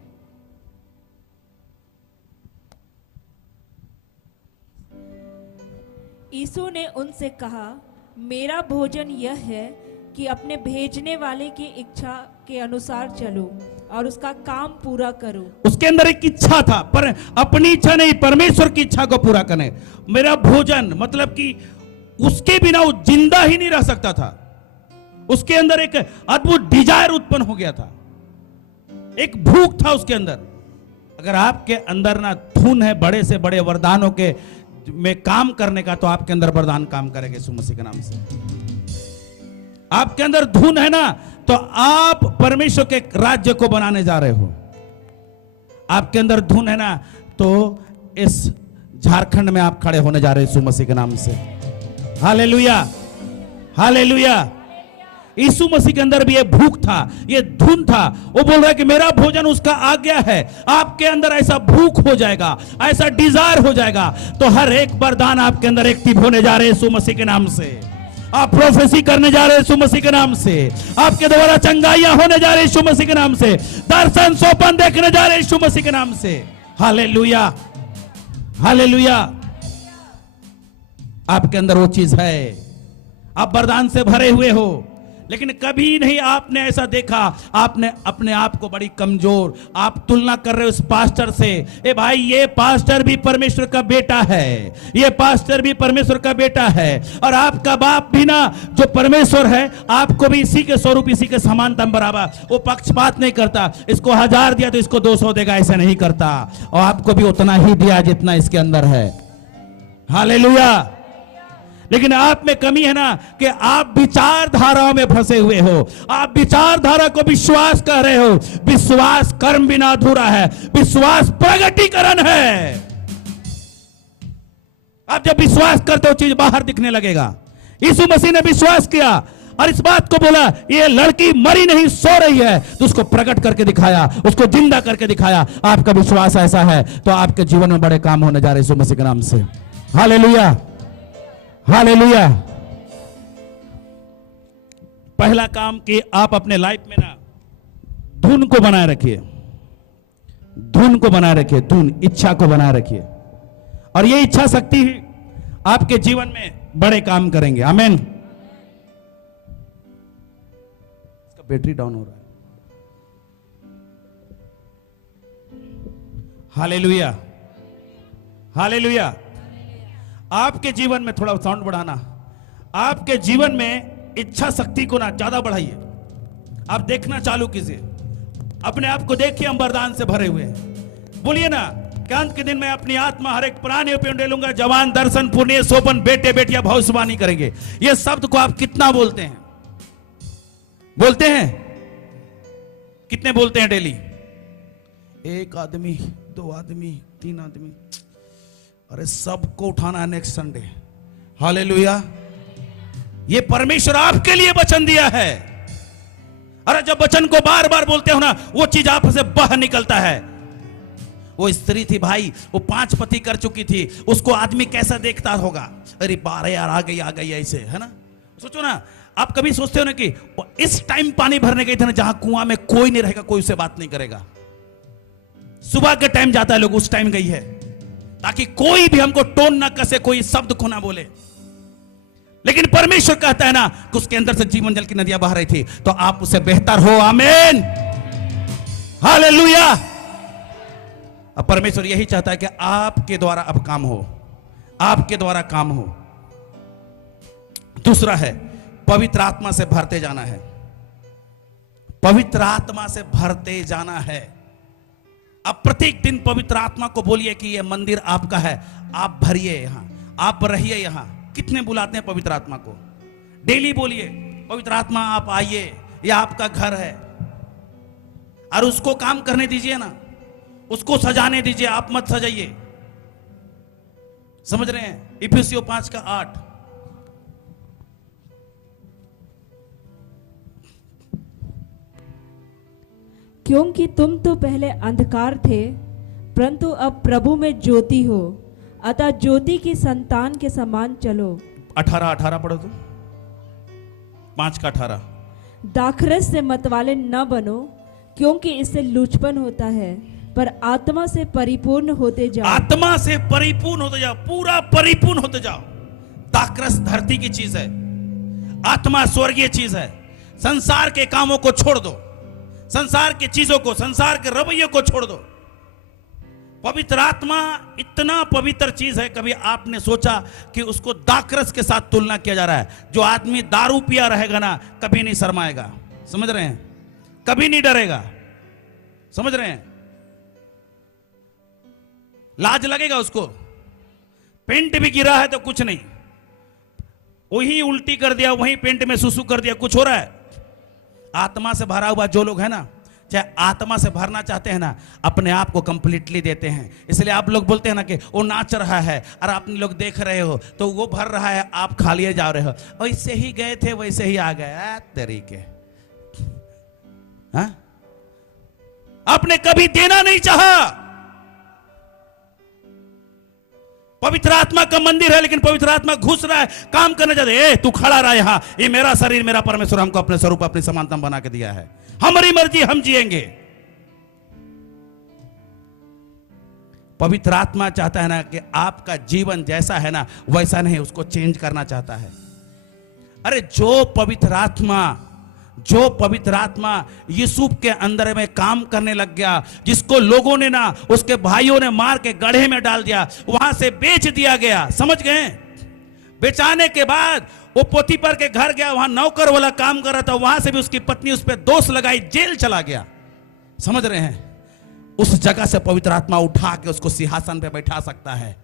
यीशु ने उनसे कहा, मेरा भोजन यह है कि अपने भेजने वाले की इच्छा के अनुसार चलूं और उसका काम पूरा करूं। उसके अंदर एक इच्छा था, पर अपनी इच्छा नहीं, परमेश्वर की इच्छा को पूरा करने। मेरा भोजन मतलब कि उसके बिना वो जिंदा ही नहीं रह सकता था। उसके अंदर एक अद्भुत डिजायर उत्पन्न हो गया था, एक भूख था उसके अंदर। अगर आपके अंदर ना धुन है बड़े से बड़े वरदानों के में काम करने का, तो आपके अंदर वरदान काम करेंगे यीशु मसीह के नाम से। आपके अंदर धुन है ना, तो आप परमेश्वर के राज्य को बनाने जा रहे हो। आपके अंदर धुन है ना, तो इस झारखंड में आप खड़े होने जा रहे हैं यीशु मसीह के नाम से। Hallelujah, hallelujah. यीशु मसीह के अंदर भी ये भूख था, ये धुन था। वो बोल रहा है कि मेरा भोजन उसका आज्ञा है। आपके अंदर ऐसा भूख हो जाएगा, ऐसा डिजायर हो जाएगा, तो हर एक वरदान आपके अंदर एक्टिव होने जा रहे हैं यीशु मसीह के नाम से। आप प्रोफेसी करने जा रहे हैं यीशु मसीह के नाम से। आपके द्वारा चंगाइयां होने जा रहे हैं यीशु मसीह के नाम से। दर्शन सोपन देखने जा रहे हैं यीशु मसीह के नाम से। Hallelujah, hallelujah. आपके अंदर वो चीज है, आप वरदान से भरे हुए हो। लेकिन कभी नहीं आपने ऐसा देखा, आपने अपने आप को बड़ी कमजोर, आप तुलना कर रहे हो उस पास्टर से। ए भाई, ये पास्टर भी परमेश्वर का बेटा है, ये पास्टर भी परमेश्वर का बेटा है, और आपका बाप भी ना जो परमेश्वर है, आपको भी इसी के स्वरूप, इसी के समानतम बराबर। वो पक्षपात नहीं करता, इसको 1000 दिया तो इसको 200 देगा, ऐसा नहीं करता। और आपको भी उतना ही दिया जितना इसके अंदर है। हालेलुया। लेकिन आप में कमी है ना कि आप विचारधाराओं में फंसे हुए हो। आप विचारधारा को विश्वास कर रहे हो। विश्वास कर्म बिना अधूरा है, विश्वास प्रगटीकरण है। आप जब विश्वास करते हो चीज बाहर दिखने लगेगा। यीशु मसीह ने विश्वास किया और इस बात को बोला, ये लड़की मरी नहीं, सो रही है, तो उसको प्रकट करके दिखाया, उसको जिंदा करके दिखाया। आपका विश्वास ऐसा है तो आपके जीवन में बड़े काम होने जा रहे हैं यीशु मसीह के नाम से। Hallelujah, hallelujah. पहला काम कि आप अपने लाइफ में ना धुन को बनाए रखिए, धुन को बनाए रखिए, धुन, इच्छा को बनाए रखिए, और ये इच्छा शक्ति ही आपके जीवन में बड़े काम करेंगे। आमीन। इसका बैटरी डाउन हो रहा है। Hallelujah, hallelujah. आपके जीवन में थोड़ा साउंड बढ़ाना, आपके जीवन में इच्छा शक्ति को ना ज्यादा बढ़ाइए। आप देखना चालू कीजिए, अपने आप को देखिए हम वरदान से भरे हुए हैं। बोलिए ना, अंत के दिन में अपनी आत्मा हर एक प्राणी पे उंडेलूंगा, जवान दर्शन पुण्य सोपन बेटे बेटियां भविष्यवाणी करेंगे। ये शब्द को आप कितना बोलते हैं? बोलते हैं? कितने बोलते हैं डेली? 1 आदमी, 2 आदमी, 3 आदमी। अरे सबको उठाना है नेक्स्ट संडे। हालेलुया। ये परमेश्वर आपके लिए वचन दिया है। अरे जब वचन को बार बार बोलते हो ना, वो चीज आप से बह निकलता है। वो स्त्री थी भाई, वो 5 पति कर चुकी थी, उसको आदमी कैसा देखता होगा? अरे 12 यार, आ गई ऐसे, है ना? सोचो ना, आप कभी सोचते हो ना कि वो इस टाइम पानी भरने गए थे ना जहां कुआं में कोई नहीं रहेगा, कोई उससे बात नहीं करेगा। सुबह के टाइम जाता है लोग, उस टाइम गई है ताकि कोई भी हमको टोन ना कसे, कोई शब्द को ना बोले। लेकिन परमेश्वर कहता है ना कि उसके अंदर से जीवन जल की नदियां बह रही थी, तो आप उससे बेहतर हो। आमीन, हालेलुया। अब परमेश्वर यही चाहता है कि आपके द्वारा अब काम हो, आपके द्वारा काम हो। दूसरा है पवित्र आत्मा से भरते जाना है, पवित्र आत्मा से भरते जाना है। अब प्रत्येक दिन पवित्र आत्मा को बोलिए कि यह मंदिर आपका है, आप भरिए यहां, आप रहिए यहां। कितने बुलाते हैं पवित्र आत्मा को? डेली बोलिए पवित्र आत्मा आप आइए, यह आपका घर है। और उसको काम करने दीजिए ना, उसको सजाने दीजिए, आप मत सजाइए। समझ रहे हैं? इफिसियों 5:8। क्योंकि तुम तो पहले अंधकार थे, परंतु अब प्रभु में ज्योति हो, अतः ज्योति की संतान के समान चलो। 18 पढ़ो तो, 5:18। दाखरस से मतवाले न बनो, क्योंकि इससे लूचपन होता है, पर आत्मा से परिपूर्ण होते जाओ। आत्मा से परिपूर्ण होते जाओ, पूरा परिपूर्ण होते जाओ। दाखरस धरती की चीज है, आत्मा स्वर्गीय चीज है। संसार के कामों को छोड़ दो, संसार की चीजों को, संसार के रवैयों को छोड़ दो। पवित्र आत्मा इतना पवित्र चीज है, कभी आपने सोचा कि उसको दाखरस के साथ तुलना किया जा रहा है? जो आदमी दारू पिया रहेगा ना, कभी नहीं शर्माएगा। समझ रहे हैं? कभी नहीं डरेगा। समझ रहे हैं? लाज लगेगा उसको। पेंट भी गिरा है तो कुछ नहीं, वही उल्टी कर दिया, वही पेंट में सुसु कर दिया, कुछ हो रहा है? आत्मा से भरा हुआ जो लोग है ना, चाहे आत्मा से भरना चाहते हैं ना, अपने आप को कंप्लीटली देते हैं। इसलिए आप लोग बोलते हैं ना कि वो नाच रहा है और आप लोग देख रहे हो, तो वो भर रहा है, आप खाली जा रहे हो। वैसे ही गए थे वैसे ही आ गए तरीके। हाँ? आपने कभी देना नहीं चाहा। पवित्र आत्मा का मंदिर है, लेकिन पवित्र आत्मा घुस रहा है, काम करने जाते। ए तू खड़ा रहा यहां, ये मेरा शरीर, मेरा परमेश्वर हमको अपने स्वरूप अपनी समानता बना के दिया है, हमारी मर्जी हम जिएंगे। पवित्र आत्मा चाहता है ना कि आपका जीवन जैसा है ना वैसा नहीं, उसको चेंज करना चाहता है। अरे जो पवित्र आत्मा यूसुफ के अंदर में काम करने लग गया, जिसको लोगों ने ना, उसके भाइयों ने मार के गड्ढे में डाल दिया, वहां से बेच दिया गया। समझ गए? बेचाने के बाद वो पोतीपर के घर गया, वहां नौकर वाला काम कर रहा था, वहां से भी उसकी पत्नी उस पर दोष लगाई, जेल चला गया। समझ रहे हैं? उस जगह से पवित्र आत्मा उठा के उसको सिंहासन पे बैठा सकता है।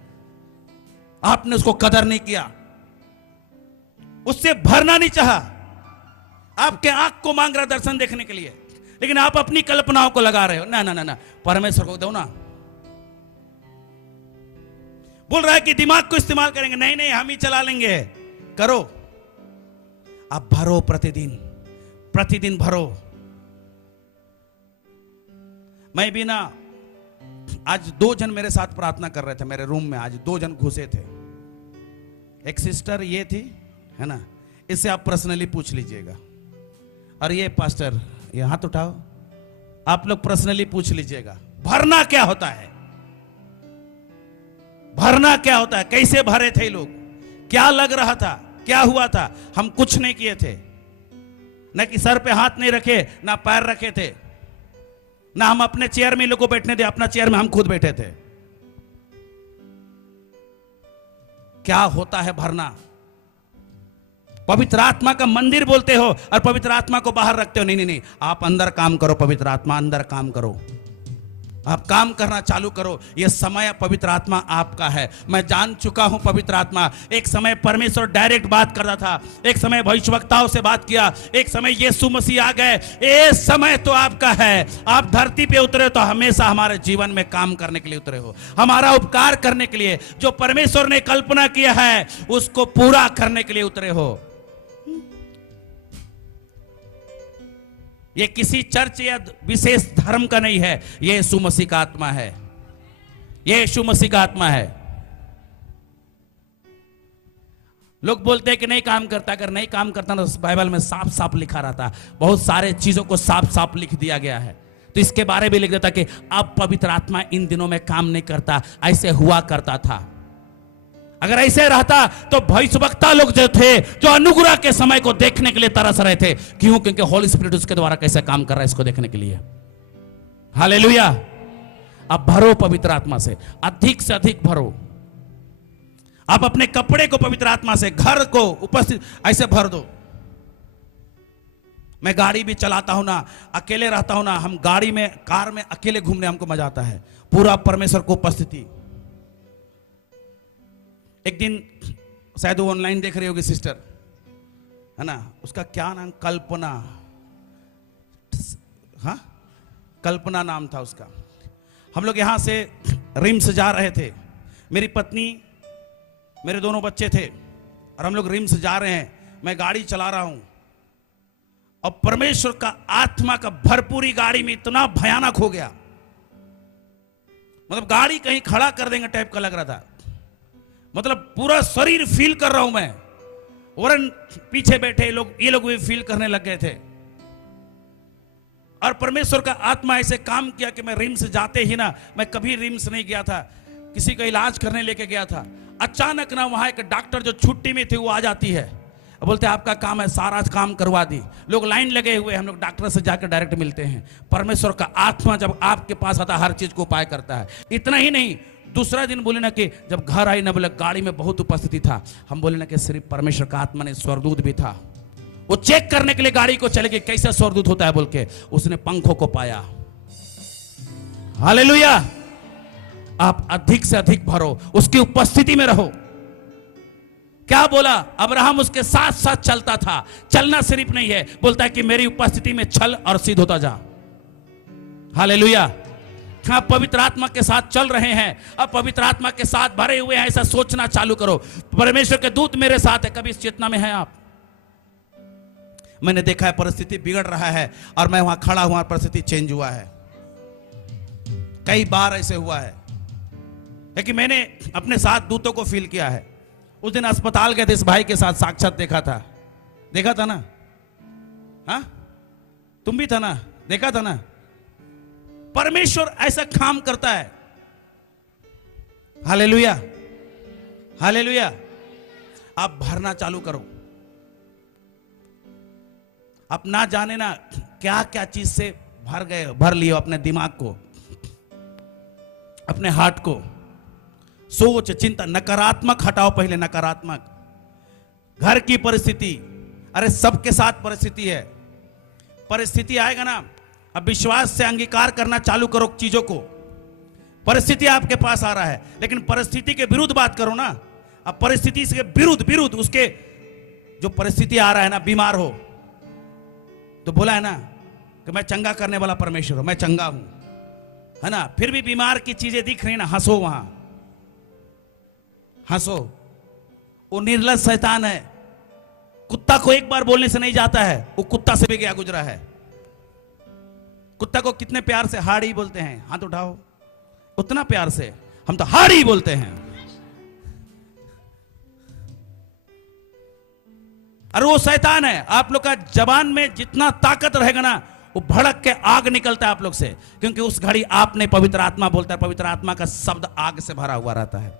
आपने उसको कदर नहीं किया, उससे भरना नहीं चाहा। आपके आंख को मांग रहा दर्शन देखने के लिए, लेकिन आप अपनी कल्पनाओं को लगा रहे हो। ना ना ना ना, परमेश्वर को दो ना। बोल रहा है कि दिमाग को इस्तेमाल करेंगे, नहीं नहीं हम ही चला लेंगे। करो, आप भरो, प्रतिदिन प्रतिदिन भरो। मैं भी ना, आज 2 जन मेरे साथ प्रार्थना कर रहे थे मेरे रूम में। आज 2 जन घुसे थे। एक सिस्टर ये थी, है ना, इससे आप पर्सनली पूछ लीजिएगा। और ये पास्टर, ये हाथ उठाओ, आप लोग पर्सनली पूछ लीजिएगा भरना क्या होता है, भरना क्या होता है, कैसे भरे थे लोग, क्या लग रहा था, क्या हुआ था। हम कुछ नहीं किए थे, न कि सर पे हाथ नहीं रखे, ना पैर रखे थे, ना हम अपने चेयर में लोग को बैठने दे, अपना चेयर में हम खुद बैठे थे। क्या होता है भरना? पवित्र आत्मा का मंदिर बोलते हो और पवित्र आत्मा को बाहर रखते हो। नहीं नहीं नहीं, आप अंदर काम करो। पवित्र आत्मा अंदर काम करो, आप काम करना चालू करो। यह समय पवित्र आत्मा आपका है। मैं जान चुका हूं पवित्र आत्मा। एक समय परमेश्वर डायरेक्ट बात करता था, एक समय भविष्यवक्ताओं से बात किया, एक समय यीशु मसीह आ गए। ये समय तो आपका है। आप धरती पे उतरे तो हमेशा हमारे जीवन में काम करने के लिए उतरे हो, हमारा उपकार करने के लिए। जो परमेश्वर ने कल्पना किया है उसको पूरा करने के लिए उतरे हो। ये किसी चर्च या विशेष धर्म का नहीं है, ये यीशु मसीह का आत्मा है, ये यीशु मसीह का आत्मा है। लोग बोलते हैं कि नहीं काम करता, अगर नहीं काम करता ना, बाइबल में साफ साफ लिखा रहता, बहुत सारे चीजों को साफ साफ लिख दिया गया है। तो इसके बारे में लिख देता कि अब पवित्र आत्मा इन दिनों में काम नहीं करता, ऐसे हुआ करता था। अगर ऐसे रहता तो भविष्यवक्ता लोग जो थे, जो अनुग्रह के समय को देखने के लिए तरस रहे थे, क्यों? क्योंकि होली स्पिरिट उसके द्वारा कैसे काम कर रहा है इसको देखने के लिए। हालेलुया। अब भरो पवित्र आत्मा से, अधिक से अधिक भरो। आप अपने कपड़े को पवित्र आत्मा से, घर को उपस्थित ऐसे भर दो। मैं गाड़ी भी चलाता हूं ना, अकेले रहता हूं ना, हम गाड़ी में, कार में अकेले घूमने हमको मजा आता है, पूरा परमेश्वर को उपस्थिति। एक दिन शायद वो ऑनलाइन देख रही होगी सिस्टर, है ना, उसका क्या नाम, कल्पना, हाँ कल्पना नाम था उसका। हम लोग यहां से रिम्स जा रहे थे, मेरी पत्नी, मेरे दोनों बच्चे थे, और हम लोग रिम्स जा रहे हैं, मैं गाड़ी चला रहा हूं, और परमेश्वर का आत्मा का भरपूरी गाड़ी में इतना भयानक हो गया, मतलब गाड़ी कहीं खड़ा कर देंगे टाइप का लग रहा था। मतलब पूरा शरीर फील कर रहा हूं मैं, और पीछे बैठे लोग, ये लोग भी फील करने लग गए थे। और परमेश्वर का आत्मा ऐसे काम किया कि मैं रिम्स जाते ही ना, मैं कभी रिम्स नहीं गया था, किसी का इलाज करने लेके गया था, अचानक ना वहां एक डॉक्टर जो छुट्टी में थी वो आ जाती है, बोलते हैं आपका काम है, सारा काम करवा दी। लोग लाइन लगे हुए, हम लोग डॉक्टर से जाकर डायरेक्ट मिलते हैं। परमेश्वर का आत्मा जब आपके पास आता है, हर चीज को उपाय करता है। इतना ही नहीं, दूसरा दिन बोले ना कि जब घर आई ना, बोले गाड़ी में बहुत उपस्थिति था, हम बोले ना कि सिर्फ परमेश्वर का आत्मा ने, स्वर्गदूत भी था, वो चेक करने के लिए गाड़ी को चले गए, कैसा स्वर्गदूत होता है बोल के, उसने पंखों को पाया। हालेलुया। आप अधिक से अधिक भरो, उसकी उपस्थिति में रहो। क्या बोला? अब्राहम उसके साथ साथ चलता था। चलना सिर्फ नहीं है, बोलता है कि मेरी उपस्थिति में चल और सिद्ध होता जा। हालेलुया। आप पवित्र आत्मा के साथ चल रहे हैं, अब पवित्र आत्मा के साथ भरे हुए हैं, ऐसा सोचना चालू करो, परमेश्वर के दूत मेरे साथ है। कभी इस चेतना में है आप? मैंने देखा है परिस्थिति बिगड़ रहा है, और मैं वहां खड़ा हुआ, परिस्थिति चेंज हुआ है। कई बार ऐसे हुआ है, लेकिन मैंने अपने साथ दूतों को फील किया है। उस दिन अस्पताल गए थे, इस भाई के साथ साक्षात देखा था ना? हाँ, तुम भी था ना, देखा था ना? परमेश्वर ऐसा काम करता है। Hallelujah, hallelujah. आप भरना चालू करो। आप ना जाने ना क्या क्या चीज से भर लियो, अपने दिमाग को, अपने हार्ट को। सोच, चिंता, नकारात्मक हटाओ पहले, नकारात्मक। घर की परिस्थिति, अरे सबके साथ परिस्थिति है, परिस्थिति आएगा ना, अब विश्वास से अंगीकार करना चालू करो चीजों को। परिस्थिति आपके पास आ रहा है, लेकिन परिस्थिति के विरुद्ध बात करो ना। अब परिस्थिति से विरुद्ध उसके, जो परिस्थिति आ रहा है ना, बीमार हो तो बोला है ना कि मैं चंगा करने वाला परमेश्वर हूं, मैं चंगा हूं, है ना? फिर भी बीमार की चीजें दिख रही ना, हंसो, वहां हंसो। वो निर्लज शैतान है, कुत्ता को एक बार बोलने से नहीं जाता है, वो कुत्ता से भी गया गुजरा है। कुत्ता को कितने प्यार से हाड़ी बोलते हैं, हाथ उठाओ, उतना प्यार से। हम तो हाड़ी बोलते हैं। और वो शैतान है। आप लोग का जबान में जितना ताकत रहेगा ना, वो भड़क के आग निकलता है आप लोग से, क्योंकि उस घड़ी आपने पवित्र आत्मा बोलता है, पवित्र आत्मा का शब्द आग से भरा हुआ रहता है।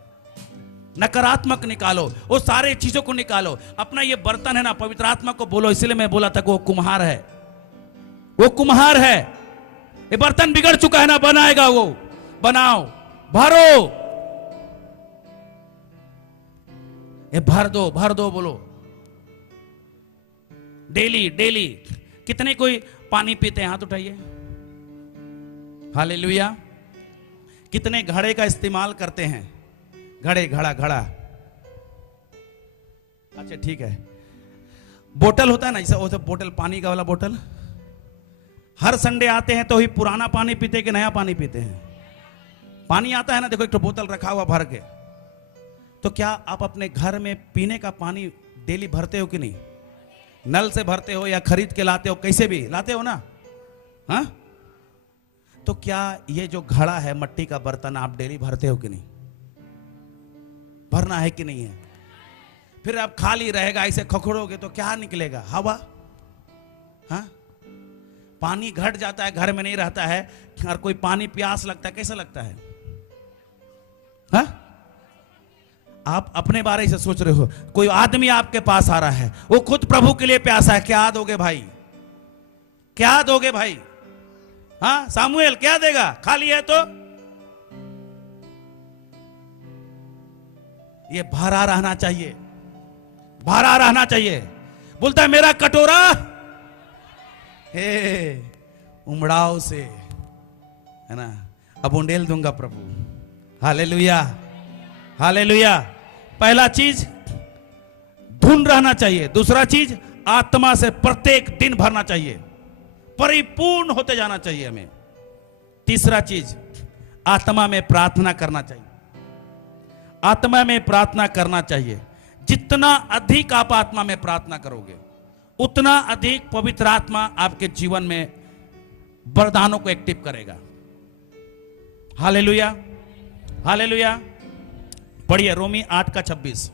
नकारात्मक निकालो, वो सारे चीजों को निकालो। अपना ये बर्तन है ना, पवित्र आत्मा को बोलो। इसलिए मैं बोला था कि वो कुम्हार है, वो कुम्हार है। ये बर्तन बिगड़ चुका है ना, बनाएगा वो, बनाओ, भरो, ये भर दो बोलो। Daily daily. कितने कोई पानी पीते हैं, हाथ उठाइए। हालेलुया। कितने घड़े का इस्तेमाल करते हैं? घड़ा। अच्छा ठीक है। बोतल होता है ना, ऐसा वो बोतल, पानी का वाला बोतल। हर संडे आते हैं तो ही पुराना पानी पीते हैं कि नया पानी पीते हैं? पानी आता है ना, देखो एक तो बोतल रखा हुआ भर के। तो क्या आप अपने घर में पीने का पानी डेली भरते हो कि नहीं? नल से भरते हो या खरीद के लाते हो? कैसे भी लाते हो ना, हाँ? तो क्या ये जो घड़ा है, मट्टी का बर्तन, आप डेली भरते हो कि नहीं? भरना है कि नहीं है? फिर अब खाली रहेगा, ऐसे खखड़ोगे तो क्या निकलेगा? हवा। हाँ, पानी घट जाता है, घर में नहीं रहता है, और कोई पानी प्यास लगता है, कैसा लगता है? हाँ, आप अपने बारे से सोच रहे हो, कोई आदमी आपके पास आ रहा है, वो खुद प्रभु के लिए प्यासा है, क्या दोगे भाई? क्या दोगे भाई? हाँ सामुएल, क्या देगा? खाली है तो ये भरा रहना चाहिए, भरा रहना चाहिए। बोलता है मेरा कटोरा हे उमड़ाओ से, है ना, अब उंडेल दूंगा प्रभु। Hallelujah, hallelujah. पहला चीज धुन रहना चाहिए, दूसरा चीज आत्मा से प्रत्येक दिन भरना चाहिए, परिपूर्ण होते जाना चाहिए हमें। तीसरा चीज आत्मा में प्रार्थना करना चाहिए, आत्मा में प्रार्थना करना चाहिए। जितना अधिक आप आत्मा में प्रार्थना करोगे, उतना अधिक पवित्र आत्मा आपके जीवन में वरदानों को एक्टिव करेगा। Hallelujah, hallelujah. पढ़िए रोमी 8:26।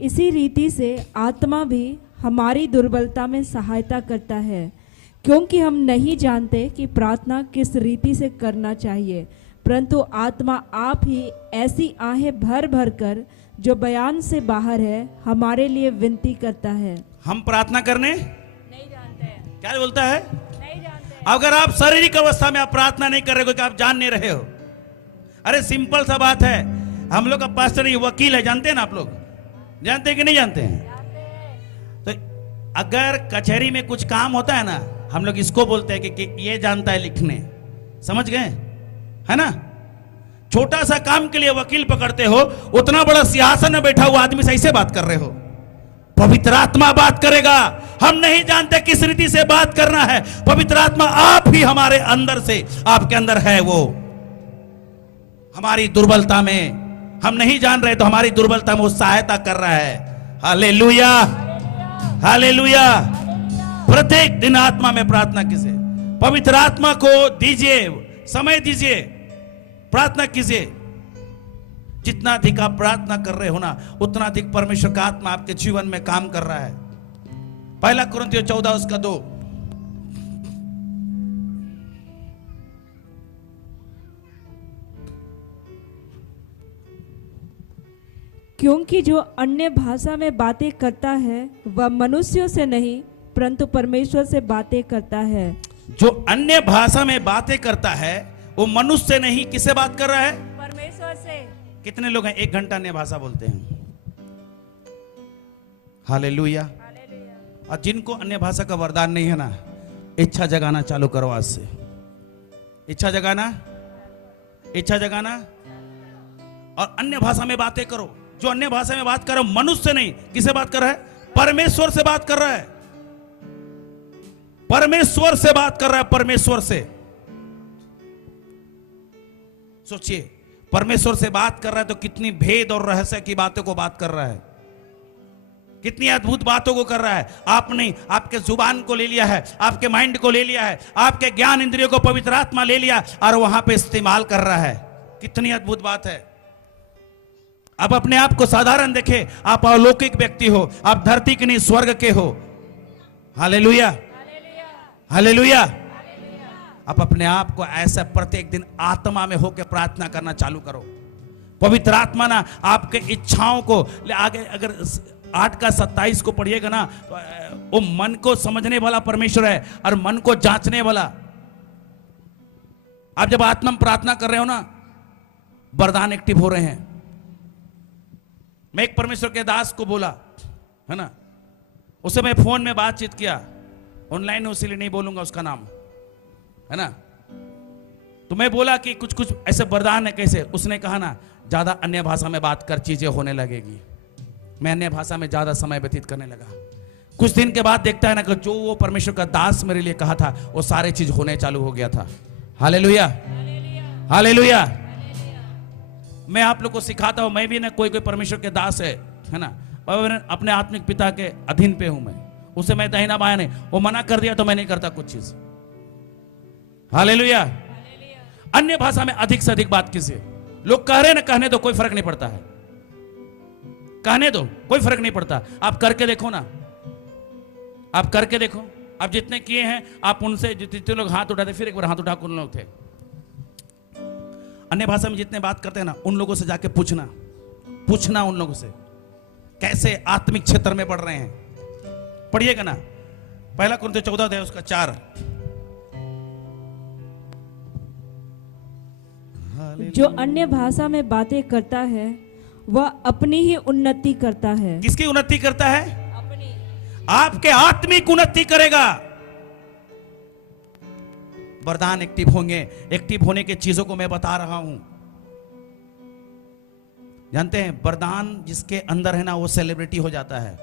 इसी रीति से आत्मा भी हमारी दुर्बलता में सहायता करता है, क्योंकि हम नहीं जानते कि प्रार्थना किस रीति से करना चाहिए, परंतु आत्मा आप ही ऐसी आहें भर भर कर जो बयान से बाहर है हमारे लिए विनती करता है। हम प्रार्थना करने नहीं जानते हैं। क्या बोलता है? नहीं जानते हैं। अगर आप शारीरिक अवस्था में आप प्रार्थना नहीं कर रहे हो, कि आप जान नहीं रहे हो। अरे सिंपल सा बात है, हम लोग का पास्टर ये वकील है, जानते हैं ना आप लोग? जानते हैं कि नहीं जानते हैं? तो अगर कचहरी में कुछ काम होता है ना, हम लोग इसको बोलते हैं कि ये जानता है लिखने, समझ गए, है ना? छोटा सा काम के लिए वकील पकड़ते हो, उतना बड़ा सिंहासन में बैठा हुआ आदमी से ऐसे बात कर रहे हो। पवित्र आत्मा बात करेगा, हम नहीं जानते किस रीति से बात करना है। पवित्र आत्मा आप ही हमारे अंदर से, आपके अंदर है, वो हमारी दुर्बलता में हम नहीं जान रहे तो हमारी दुर्बलता में वो सहायता कर रहा है। Hallelujah, hallelujah. प्रत्येक दिन आत्मा में प्रार्थना कीजिए, पवित्र आत्मा को दीजिए, समय दीजिए, प्रार्थना कीजिए। जितना अधिक आप प्रार्थना कर रहे हो ना, उतना अधिक परमेश्वर का आत्मा आपके जीवन में काम कर रहा है। पहला कुरिन्थियों 14:2। क्योंकि जो अन्य भाषा में बातें करता है वह मनुष्यों से नहीं परंतु परमेश्वर से बातें करता है। जो अन्य भाषा में बातें करता है वो मनुष्य से नहीं, किससे बात कर रहा है? परमेश्वर से। कितने लोग हैं 1 घंटा अन्य भाषा बोलते हैं? हालेलुया। और जिनको अन्य भाषा का वरदान नहीं है ना, इच्छा जगाना चालू करो आज से। इच्छा जगाना, इच्छा जगाना, और अन्य भाषा में बातें करो। जो अन्य भाषा में बात कर रहा है मनुष्य से नहीं, किससे बात कर रहा है? परमेश्वर से बात कर रहा है, परमेश्वर से बात कर रहा है, परमेश्वर से। सोचिए, परमेश्वर से बात कर रहा है तो कितनी भेद और रहस्य की बातों को बात कर रहा है, कितनी अद्भुत बातों को कर रहा है। आपने आपके जुबान को ले लिया है, आपके माइंड को ले लिया है, आपके ज्ञान इंद्रियों को पवित्र आत्मा ले लिया और वहां पे इस्तेमाल कर रहा है। कितनी अद्भुत बात है। आप अपने आप को साधारण देखें, आप अलौकिक व्यक्ति हो, आप धरती के नहीं स्वर्ग के हो। Hallelujah, hallelujah. आप अपने आप को ऐसा प्रत्येक दिन आत्मा में होकर प्रार्थना करना चालू करो। पवित्र आत्मा ना आपके इच्छाओं को आगे, अगर 8:27 को पढ़िएगा ना, तो वो मन को समझने वाला परमेश्वर है और मन को जांचने वाला। आप जब आत्मा में प्रार्थना कर रहे हो ना, वरदान एक्टिव हो रहे हैं। मैं एक परमेश्वर के दास को बोला, है ना, उससे मैं फोन में बातचीत किया, ऑनलाइन उसीलिए नहीं बोलूंगा उसका नाम, है ना। तो मैं बोला कि कुछ कुछ ऐसे वरदान है, कैसे? उसने कहा ना, ज्यादा अन्य भाषा में बात कर, चीजें होने लगेगी। मैं अन्य भाषा में ज्यादा समय व्यतीत करने लगा। कुछ दिन के बाद देखता है ना कि जो वो परमेश्वर का दास मेरे लिए कहा था, वो सारे चीज होने चालू हो गया था। Hallelujah, hallelujah. मैं आप लोग को सिखाता हूं, मैं भी ना कोई कोई परमेश्वर के दास है ना, और अपने आत्मिक पिता के अधीन पे हूं मैं। उसे मैं दाहिना बाया नहीं, वो मना कर दिया तो मैं नहीं करता कुछ चीज। हालेलुया। अन्य भाषा में अधिक से अधिक बात कीजिए। लोग कह रहे ना, कहने दो, कोई फर्क नहीं पड़ता है, कहने दो, कोई फर्क नहीं पड़ता। आप करके देखो ना, आप करके देखो। आप जितने किए हैं, आप उनसे जितने लोग हाथ उठाते, फिर एक बार हाथ उठा उन लोग थे। अन्य भाषा में जितने बात करते हैं ना, उन लोगों से जाके पूछना उन लोगों से कैसे आत्मिक क्षेत्र में बढ़ रहे हैं। पढ़िएगा ना, पहला कुरिन्थियों 14 अध्याय उसका 4। जो अन्य भाषा में बातें करता है वह अपनी ही उन्नति करता है। किसकी उन्नति करता है? अपनी। आपके आत्मिक उन्नति करेगा। वरदान एक्टिव होंगे। एक्टिव होने की चीजों को मैं बता रहा हूं। जानते हैं, वरदान जिसके अंदर है ना, वो सेलिब्रिटी हो जाता है।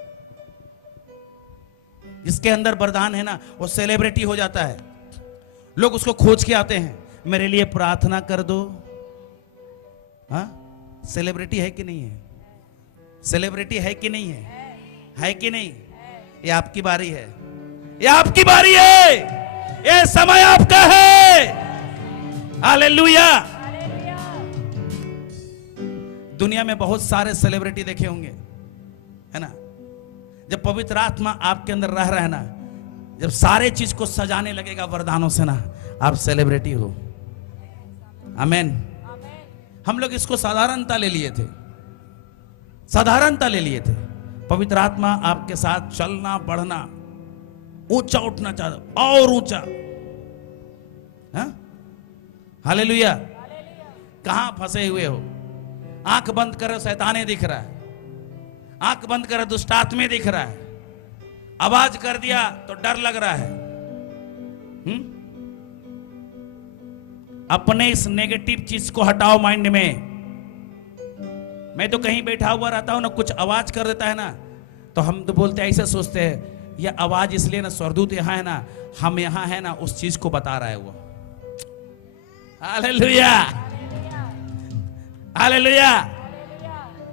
जिसके अंदर वरदान है ना, वो सेलिब्रिटी हो जाता है। लोग उसको खोज के आते हैं, मेरे लिए प्रार्थना कर दो। हाँ, सेलिब्रिटी है कि नहीं है? सेलिब्रिटी है कि नहीं है? है कि नहीं? ये आपकी बारी है, ये आपकी बारी है, ये समय आपका है। हालेलुया। दुनिया में बहुत सारे सेलिब्रिटी देखे होंगे, है ना? जब पवित्र आत्मा आपके अंदर रह रहा है ना, जब सारे चीज को सजाने लगेगा वरदानों से ना, आप सेलिब्रिटी हो। आमेन। हम लोग इसको साधारणता ले लिए थे, साधारणता ले लिए थे। पवित्र आत्मा आपके साथ चलना, बढ़ना, ऊंचा उठना चाहता, और ऊंचा। हाँ? हालेलुया। कहां फंसे हुए हो? आंख बंद करो, शैताने दिख रहा है। आंख बंद करो, दुष्टात्मे दिख रहा है। आवाज कर दिया तो डर लग रहा है। अपने इस नेगेटिव चीज को हटाओ माइंड में। मैं तो कहीं बैठा हुआ रहता हूं ना, कुछ आवाज कर देता है ना, तो हम तो बोलते हैं, ऐसे सोचते हैं ये आवाज इसलिए ना, स्वर्गदूत यहां है ना, हम यहां है ना, उस चीज को बता रहा है वो। Hallelujah, hallelujah.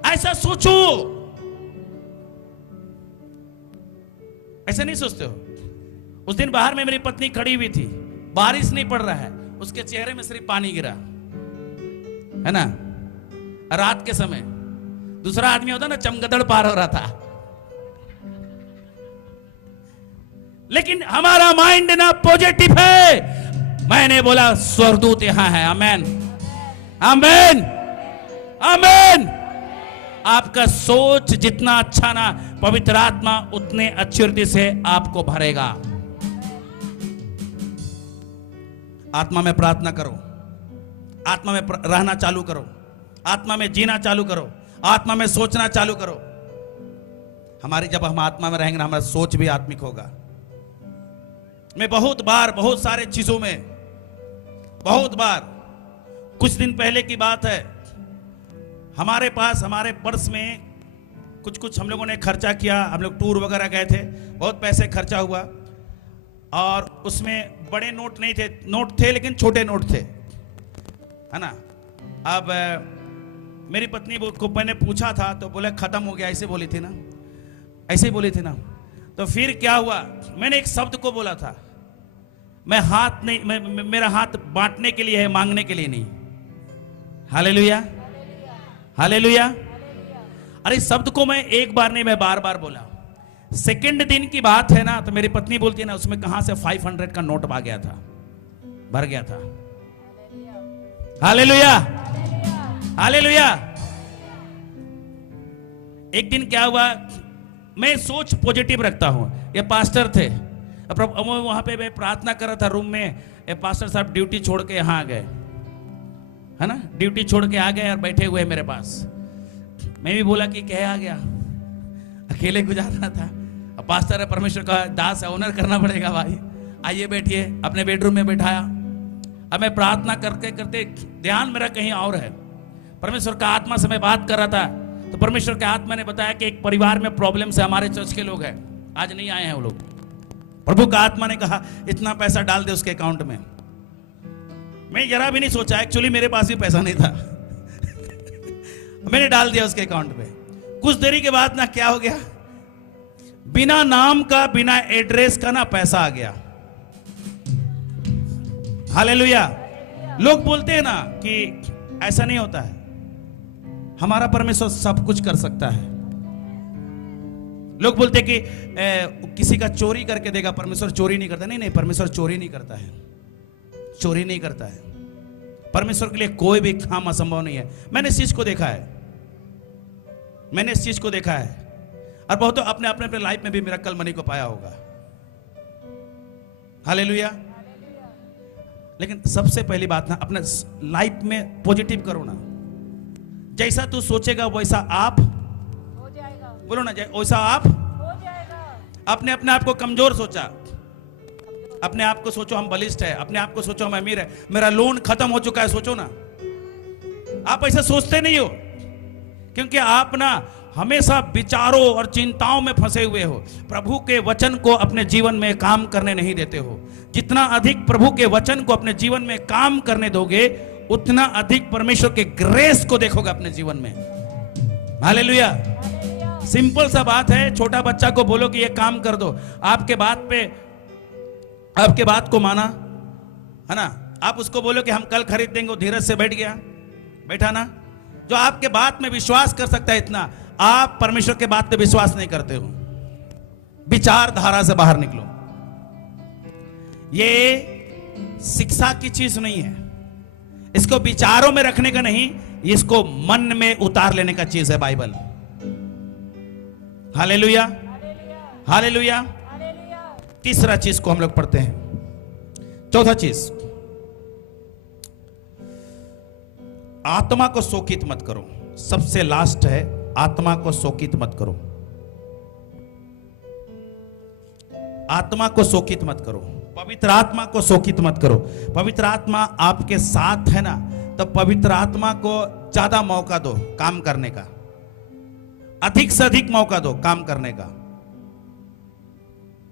ऐसा सोचो, ऐसा नहीं सोचते हो? उस दिन बाहर में मेरी पत्नी खड़ी हुई थी, बारिश नहीं पड़ रहा है, उसके चेहरे में सिर्फ पानी गिरा, है ना? रात के समय दूसरा आदमी होता ना, चमगदड़ पार हो रहा था। लेकिन हमारा माइंड ना पॉजिटिव है। मैंने बोला स्वर्गदूत यहां है। आमेन, आमेन, आमेन। आपका सोच जितना अच्छा ना, पवित्र आत्मा उतने अच्छी रीति से आपको भरेगा। आत्मा में प्रार्थना करो, आत्मा में रहना चालू करो, आत्मा में जीना चालू करो, आत्मा में सोचना चालू करो। जब हम आत्मा में रहेंगे ना, हमारा सोच भी आत्मिक होगा। मैं बहुत बार, बहुत सारे चीजों में, बहुत बार, कुछ दिन पहले की बात है, हमारे पास, हमारे पर्स में कुछ हम लोगों ने खर्चा किया। हम लोग टूर वगैरह गए थे, बहुत पैसे खर्चा हुआ, और उसमें बड़े नोट नहीं थे, नोट थे लेकिन छोटे नोट थे, है ना? अब मेरी पत्नी को मैंने पूछा था तो बोले खत्म हो गया, ऐसे बोली थी ना, ऐसे ही बोली थी ना। तो फिर क्या हुआ, मैंने एक शब्द को बोला था, मैं हाथ नहीं, मेरा हाथ बांटने के लिए है, मांगने के लिए नहीं। Hallelujah, hallelujah. अरे शब्द को मैं एक बार नहीं, मैं बार बार बोला। सेकंड दिन की बात है ना, तो मेरी पत्नी बोलती है ना, उसमें कहां से 500 का नोट आ गया था, भर गया था। Hallelujah, hallelujah. एक दिन क्या हुआ, मैं सोच पॉजिटिव रखता हूं। ये पास्टर थे, वहां पे मैं प्रार्थना कर रहा था रूम में। ये पास्टर साहब ड्यूटी छोड़ के यहां आ गए, है ना? ड्यूटी छोड़ के आ गए और बैठे हुए मेरे पास। मैं भी बोला कि क्या आ गया, अकेले गुजारना था। अब पास्टर है, परमेश्वर का दास है, ऑनर करना पड़ेगा भाई। आइए बैठिए। अपने बेडरूम में बैठाया। अब मैं प्रार्थना करते करते ध्यान मेरा कहीं और है। परमेश्वर का आत्मा से मैं बात कर रहा था, तो परमेश्वर के आत्मा ने बताया कि एक परिवार में प्रॉब्लम से हमारे चर्च के लोग हैं, आज नहीं आए हैं वो लोग। प्रभु का आत्मा ने कहा इतना पैसा डाल दे उसके अकाउंट में। मैं जरा भी नहीं सोचा, एक्चुअली मेरे पास भी पैसा नहीं था मैंने डाल दिया उसके अकाउंट में। कुछ देरी के बाद ना क्या हो गया, बिना नाम का, बिना एड्रेस का ना पैसा आ गया। हालेलुया। लोग बोलते हैं ना कि ऐसा नहीं होता है, हमारा परमेश्वर सब कुछ कर सकता है। लोग बोलते हैं कि किसी का चोरी करके देगा, परमेश्वर चोरी नहीं करता। नहीं नहीं, परमेश्वर चोरी नहीं करता है, चोरी नहीं करता है। परमेश्वर के लिए कोई भी काम असंभव नहीं है। मैंने इस चीज को देखा है, मैंने इस चीज को देखा है, और बहुत अपने अपने अपने लाइफ में भी मिरेकल मनी को पाया होगा। हालेलुया। लेकिन सबसे पहली बात ना, अपने लाइफ में पॉजिटिव करो ना। जैसा तू सोचेगा वैसा आप हो जाएगा। बोलो ना, वैसा आप हो जाएगा। अपने अपने आप को कमजोर सोचा, अपने आप को सोचो हम बलिष्ठ है, अपने आप को सोचो हम अमीर है, मेरा लोन खत्म हो चुका है, सोचो ना। आप ऐसा सोचते नहीं हो, क्योंकि आप ना हमेशा विचारों और चिंताओं में फंसे हुए हो। प्रभु के वचन को अपने जीवन में काम करने नहीं देते हो। जितना अधिक प्रभु के वचन को अपने जीवन में काम करने दोगे, उतना अधिक परमेश्वर के ग्रेस को देखोगे अपने जीवन में। हालेलुया। सिंपल सा बात है, छोटा बच्चा को बोलो कि ये काम कर दो, आपके बात को माना, है ना। आप उसको बोलो कि हम कल खरीद देंगे, वो धीरज से बैठा ना। जो आपके बात में विश्वास कर सकता है इतना, आप परमेश्वर के बात पे विश्वास नहीं करते हो। विचारधारा से बाहर निकलो। ये शिक्षा की चीज नहीं है, इसको विचारों में रखने का नहीं, इसको मन में उतार लेने का चीज है बाइबल। Hallelujah, hallelujah. तीसरा चीज को हम लोग पढ़ते हैं। चौथा चीज, आत्मा को शोकित मत करो। सबसे लास्ट है, आत्मा को शोकित मत करो। आत्मा को शोकित मत करो, पवित्र आत्मा को शोकित मत करो। पवित्र आत्मा आपके साथ है ना, तो पवित्र आत्मा को ज्यादा मौका दो काम करने का, अधिक से अधिक मौका दो काम करने का।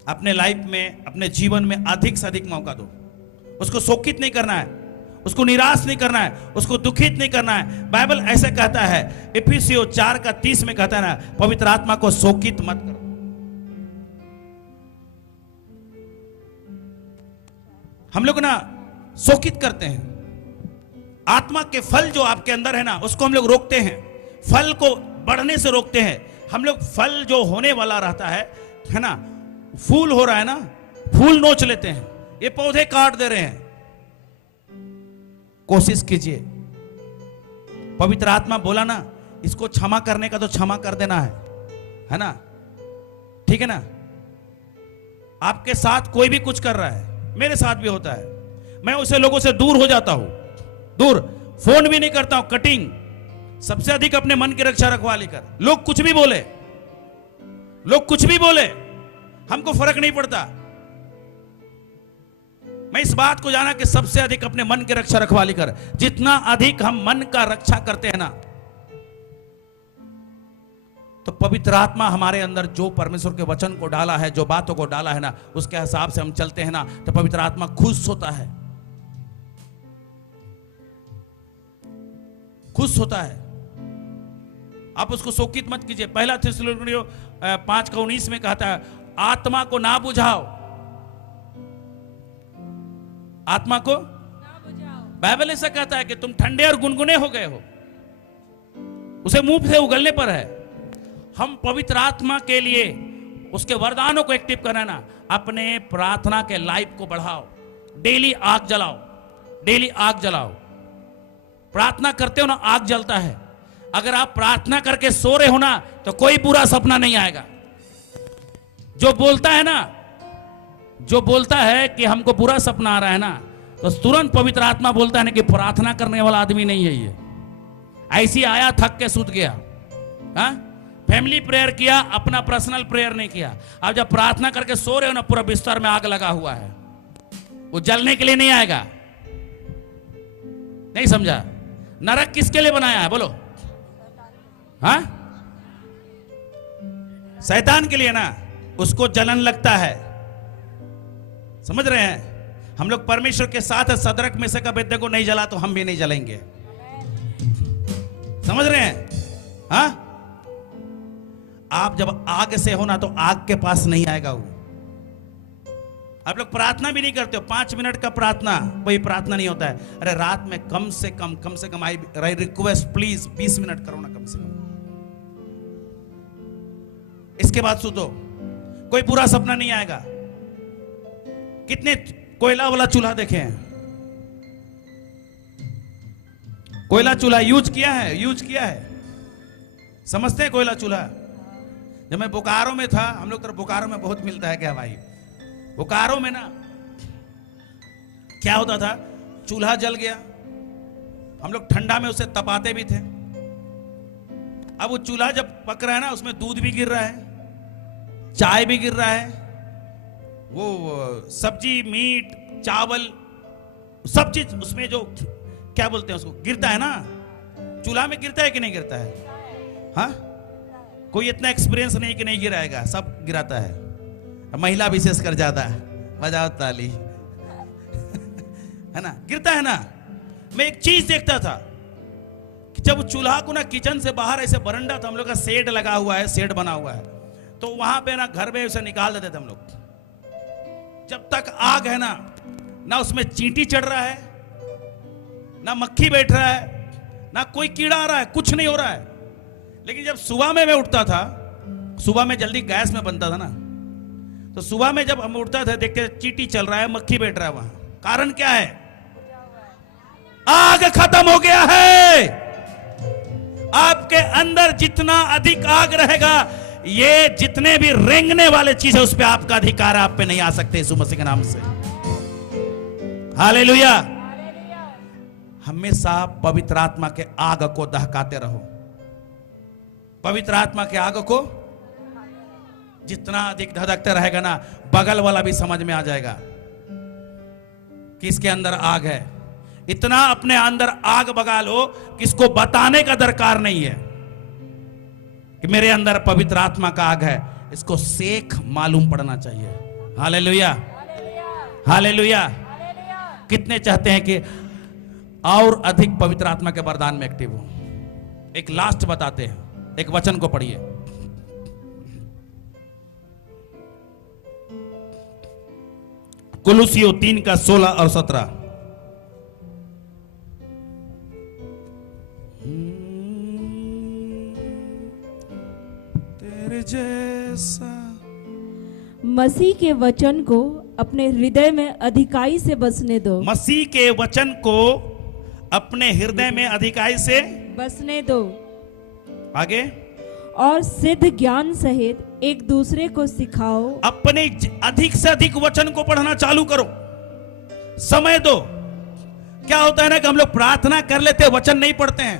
अपने लाइफ में, अपने जीवन में अधिक से अधिक मौका दो। उसको शोकित नहीं करना है, उसको निराश नहीं करना है, उसको दुखित नहीं करना है। बाइबल ऐसे कहता है, इफिसियों 4:30 में कहता है ना, पवित्र आत्मा को शोकित मत करो। हम लोग ना शोकित करते हैं। आत्मा के फल जो आपके अंदर है ना, उसको हम लोग रोकते हैं, फल को बढ़ने से रोकते हैं। हम लोग फल जो होने वाला रहता है ना, फूल हो रहा है ना, फूल नोच लेते हैं, ये पौधे काट दे रहे हैं। कोशिश कीजिए, पवित्र आत्मा बोला ना, इसको क्षमा करने का तो क्षमा कर देना है ना, ठीक है ना। आपके साथ कोई भी कुछ कर रहा है, मेरे साथ भी होता है, मैं उसे लोगों से दूर हो जाता हूं, दूर, फोन भी नहीं करता हूं, कटिंग। सबसे अधिक अपने मन की रक्षा रखवाली कर। लोग कुछ भी बोले, लोग कुछ भी बोले, हमको फर्क नहीं पड़ता। मैं इस बात को जाना कि सबसे अधिक अपने मन की रक्षा रखवाली कर। जितना अधिक हम मन का रक्षा करते हैं ना, तो पवित्र आत्मा हमारे अंदर जो परमेश्वर के वचन को डाला है, जो बातों को डाला है ना, उसके हिसाब से हम चलते हैं ना, तो पवित्र आत्मा खुश होता है, खुश होता है। आप उसको शोकित मत कीजिए। पहला थिस्सलुनीकियों 5:19 में कहता है, आत्मा को ना बुझाओ, आत्मा को ना बुझाओ। बाइबल ऐसा कहता है कि तुम ठंडे और गुनगुने हो गए हो, उसे मुंह से उगलने पर है। हम पवित्र आत्मा के लिए उसके वरदानों को एक्टिव करना ना, अपने प्रार्थना के लाइफ को बढ़ाओ। डेली आग जलाओ, डेली आग जलाओ। प्रार्थना करते हो ना, आग जलता है। अगर आप प्रार्थना करके सो रहे हो ना, तो कोई बुरा सपना नहीं आएगा। जो बोलता है ना, जो बोलता है कि हमको बुरा सपना आ रहा है ना, तो तुरंत पवित्र आत्मा बोलता है ना कि प्रार्थना करने वाला आदमी नहीं है ये, ऐसी आया थक के सूत गया। हाँ, फैमिली प्रेयर किया, अपना पर्सनल प्रेयर नहीं किया। अब जब प्रार्थना करके सो रहे हो ना, पूरा बिस्तर में आग लगा हुआ है, वो जलने के लिए नहीं आएगा। नहीं समझा? नरक किसके लिए बनाया है बोलो? हाँ, शैतान के लिए ना, उसको जलन लगता है। समझ रहे हैं? हम लोग परमेश्वर के साथ है। सदरक में से का बेदे को नहीं जला तो हम भी नहीं जलेंगे। समझ रहे हैं? हाँ, आप जब आग से हो ना, तो आग के पास नहीं आएगा वो, आप लोग प्रार्थना भी नहीं करते हो, 5 मिनट का प्रार्थना, वही प्रार्थना नहीं होता है। अरे रात में कम से कम आई रिक्वेस्ट प्लीज 20 मिनट करो ना कम से कम। इसके बाद सुतो, कोई बुरा सपना नहीं आएगा। कितने कोयला वाला चूल्हा देखे हैं? कोयला चूल्हा यूज किया है, समझते हैं कोयला चूल्हा? जब मैं बोकारो में था, हम लोग तरफ बोकारो में बहुत मिलता है क्या भाई, बोकारो में ना क्या होता था, चूल्हा जल गया, हम लोग ठंडा में उसे तपाते भी थे। अब वो चूल्हा जब पक रहा है ना, उसमें दूध भी गिर रहा है, चाय भी गिर रहा है, वो सब्जी मीट चावल सब चीज उसमें जो क्या बोलते हैं उसको गिरता है ना, चूल्हा में गिरता है कि नहीं गिरता है? हाँ, कोई इतना एक्सपीरियंस नहीं कि नहीं गिराएगा, सब गिराता है, महिला विशेष कर ज्यादा। बजाओ ताली है ना, गिरता है ना। मैं एक चीज देखता था कि जब चूल्हा को ना किचन से बाहर ऐसे बरंडा था, हम लोग का शेड लगा हुआ है, शेड बना हुआ है, तो वहां पे ना घर में उसे निकाल देते थे हम लोग। जब तक आग है ना उसमें चींटी चढ़ रहा है, ना मक्खी बैठ रहा है, ना कोई कीड़ा आ रहा है, कुछ नहीं हो रहा है। लेकिन जब सुबह में मैं उठता था, सुबह में जल्दी गैस में बनता था ना, तो सुबह में जब हम उठता था देखते चींटी चल रहा है, मक्खी बैठ रहा है वहां। कारण क्या है? आग खत्म हो गया है। आपके अंदर जितना अधिक आग रहेगा, ये जितने भी रेंगने वाले चीज है उस पर आपका अधिकार, आप पे नहीं आ सकते यीशु मसीह के नाम से। हालेलुया। हमेशा पवित्र आत्मा के आग को दहकाते रहो। पवित्र आत्मा के आग को जितना अधिक धधकते रहेगा ना, बगल वाला भी समझ में आ जाएगा कि इसके अंदर आग है। इतना अपने अंदर आग बगा लो कि इसको बताने का दरकार नहीं है कि मेरे अंदर पवित्र आत्मा का आग है, इसको सेख मालूम पड़ना चाहिए। Hallelujah, hallelujah. कितने चाहते हैं कि और अधिक पवित्र आत्मा के वरदान में एक्टिव हो? एक लास्ट बताते हैं, एक वचन को पढ़िए। कुलुसियों 3 का 16 और 17। तेरे जैसा मसीह के वचन को अपने हृदय में अधिकाई से बसने दो। मसीह के वचन को अपने हृदय में अधिकाई से बसने दो। आगे, और सिद्ध ज्ञान सहित एक दूसरे को सिखाओ। अपने अधिक से अधिक वचन को पढ़ना चालू करो, समय दो। क्या होता है ना कि हम लोग प्रार्थना कर लेते हैं, वचन नहीं पढ़ते हैं।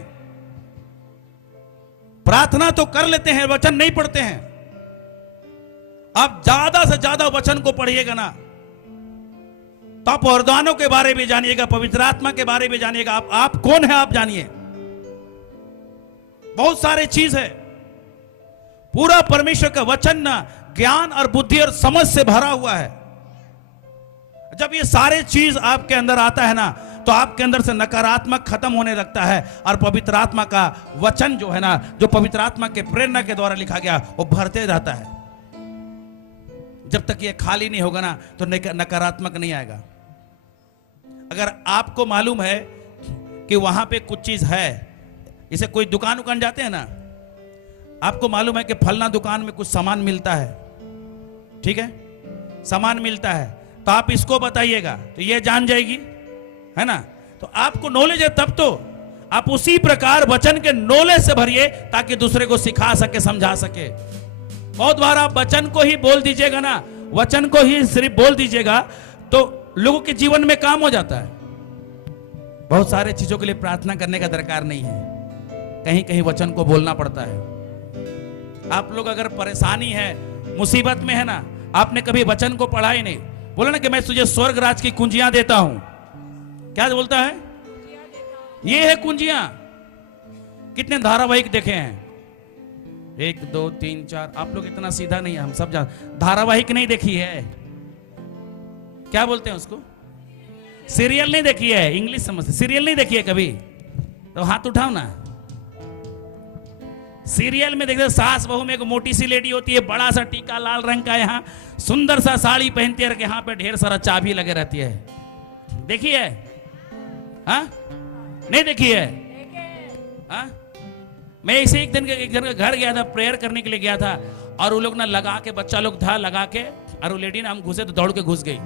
प्रार्थना तो कर लेते हैं, वचन नहीं पढ़ते हैं। आप ज्यादा से ज्यादा वचन को पढ़िएगा ना, तो आप वरदानों के बारे में जानिएगा, पवित्र आत्मा के बारे में जानिएगा। आप कौन है आप जानिए। बहुत सारे चीज है। पूरा परमेश्वर का वचन ना ज्ञान और बुद्धि और समझ से भरा हुआ है। जब ये सारे चीज आपके अंदर आता है ना, तो आपके अंदर से नकारात्मक खत्म होने लगता है, और पवित्र आत्मा का वचन जो है ना, जो पवित्र आत्मा के प्रेरणा के द्वारा लिखा गया, वो भरते रहता है। जब तक ये खाली नहीं होगा ना, तो नकारात्मक नहीं आएगा। अगर आपको मालूम है कि वहां पे कुछ चीज है, जैसे कोई दुकान जाते हैं ना, आपको मालूम है कि फलना दुकान में कुछ सामान मिलता है, ठीक है, सामान मिलता है, तो आप इसको बताइएगा तो ये जान जाएगी, है ना। तो आपको नॉलेज है, तब तो आप उसी प्रकार वचन के नॉलेज से भरिए, ताकि दूसरे को सिखा सके, समझा सके। बहुत बार आप वचन को ही बोल दीजिएगा ना, वचन को ही सिर्फ बोल दीजिएगा, तो लोगों के जीवन में काम हो जाता है। बहुत सारे चीजों के लिए प्रार्थना करने का दरकार नहीं है, कहीं कहीं वचन को बोलना पड़ता है। आप लोग अगर परेशानी है, मुसीबत में है ना, आपने कभी वचन को पढ़ा ही नहीं, बोला ना कि मैं तुझे स्वर्ग राज की कुंजियां देता हूं। क्या बोलता है? ये है कुंजियां। कितने धारावाहिक देखे हैं? 1 2 3 4। आप लोग इतना सीधा नहीं है, हम सब धारावाहिक नहीं देखी है, क्या बोलते हैं उसको, सीरियल नहीं देखी है, इंग्लिश समझते, सीरियल नहीं देखी है कभी, तो हाथ उठाओ ना। सीरियल में देखते सास बहू में एक मोटी सी लेडी होती है, बड़ा सा टीका लाल रंग का, यहाँ सुंदर सा साड़ी पहनती है, यहाँ पे ढेर सारा चाबी लगे रहती है। देखी है? हाँ, नहीं देखी है? हाँ, मैं इसे एक दिन घर गया था, प्रेयर करने के लिए गया था, और वो लोग ना लगा के, बच्चा लोग था लगा के, और वो लेडी ना, हम घुसे तो दौड़ के घुस गई।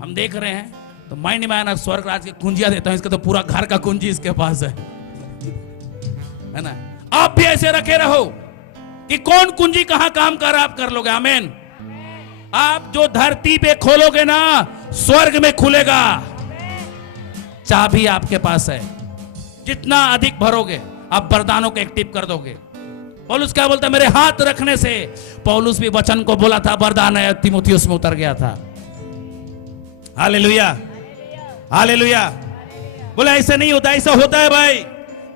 हम देख रहे हैं तो माइंड में आया ना, स्वर्ग राज की कुंजियां देता हूं, इसका तो पूरा घर का कुंजी इसके पास है ना। आप भी ऐसे रखे रहो कि कौन कुंजी कहां काम कर रहा, आप कर लोगे। आमीन। आप जो धरती पे खोलोगे ना, स्वर्ग में खुलेगा। चाबी आपके पास है, जितना अधिक भरोगे आप वरदानों को एक्टिव कर दोगे। पौलुस क्या बोलता है? मेरे हाथ रखने से, पौलुस भी वचन को बोला था, वरदान है, तीमुथियुस में उतर गया था। Hallelujah, hallelujah. बोला ऐसे नहीं होता, ऐसा होता है भाई।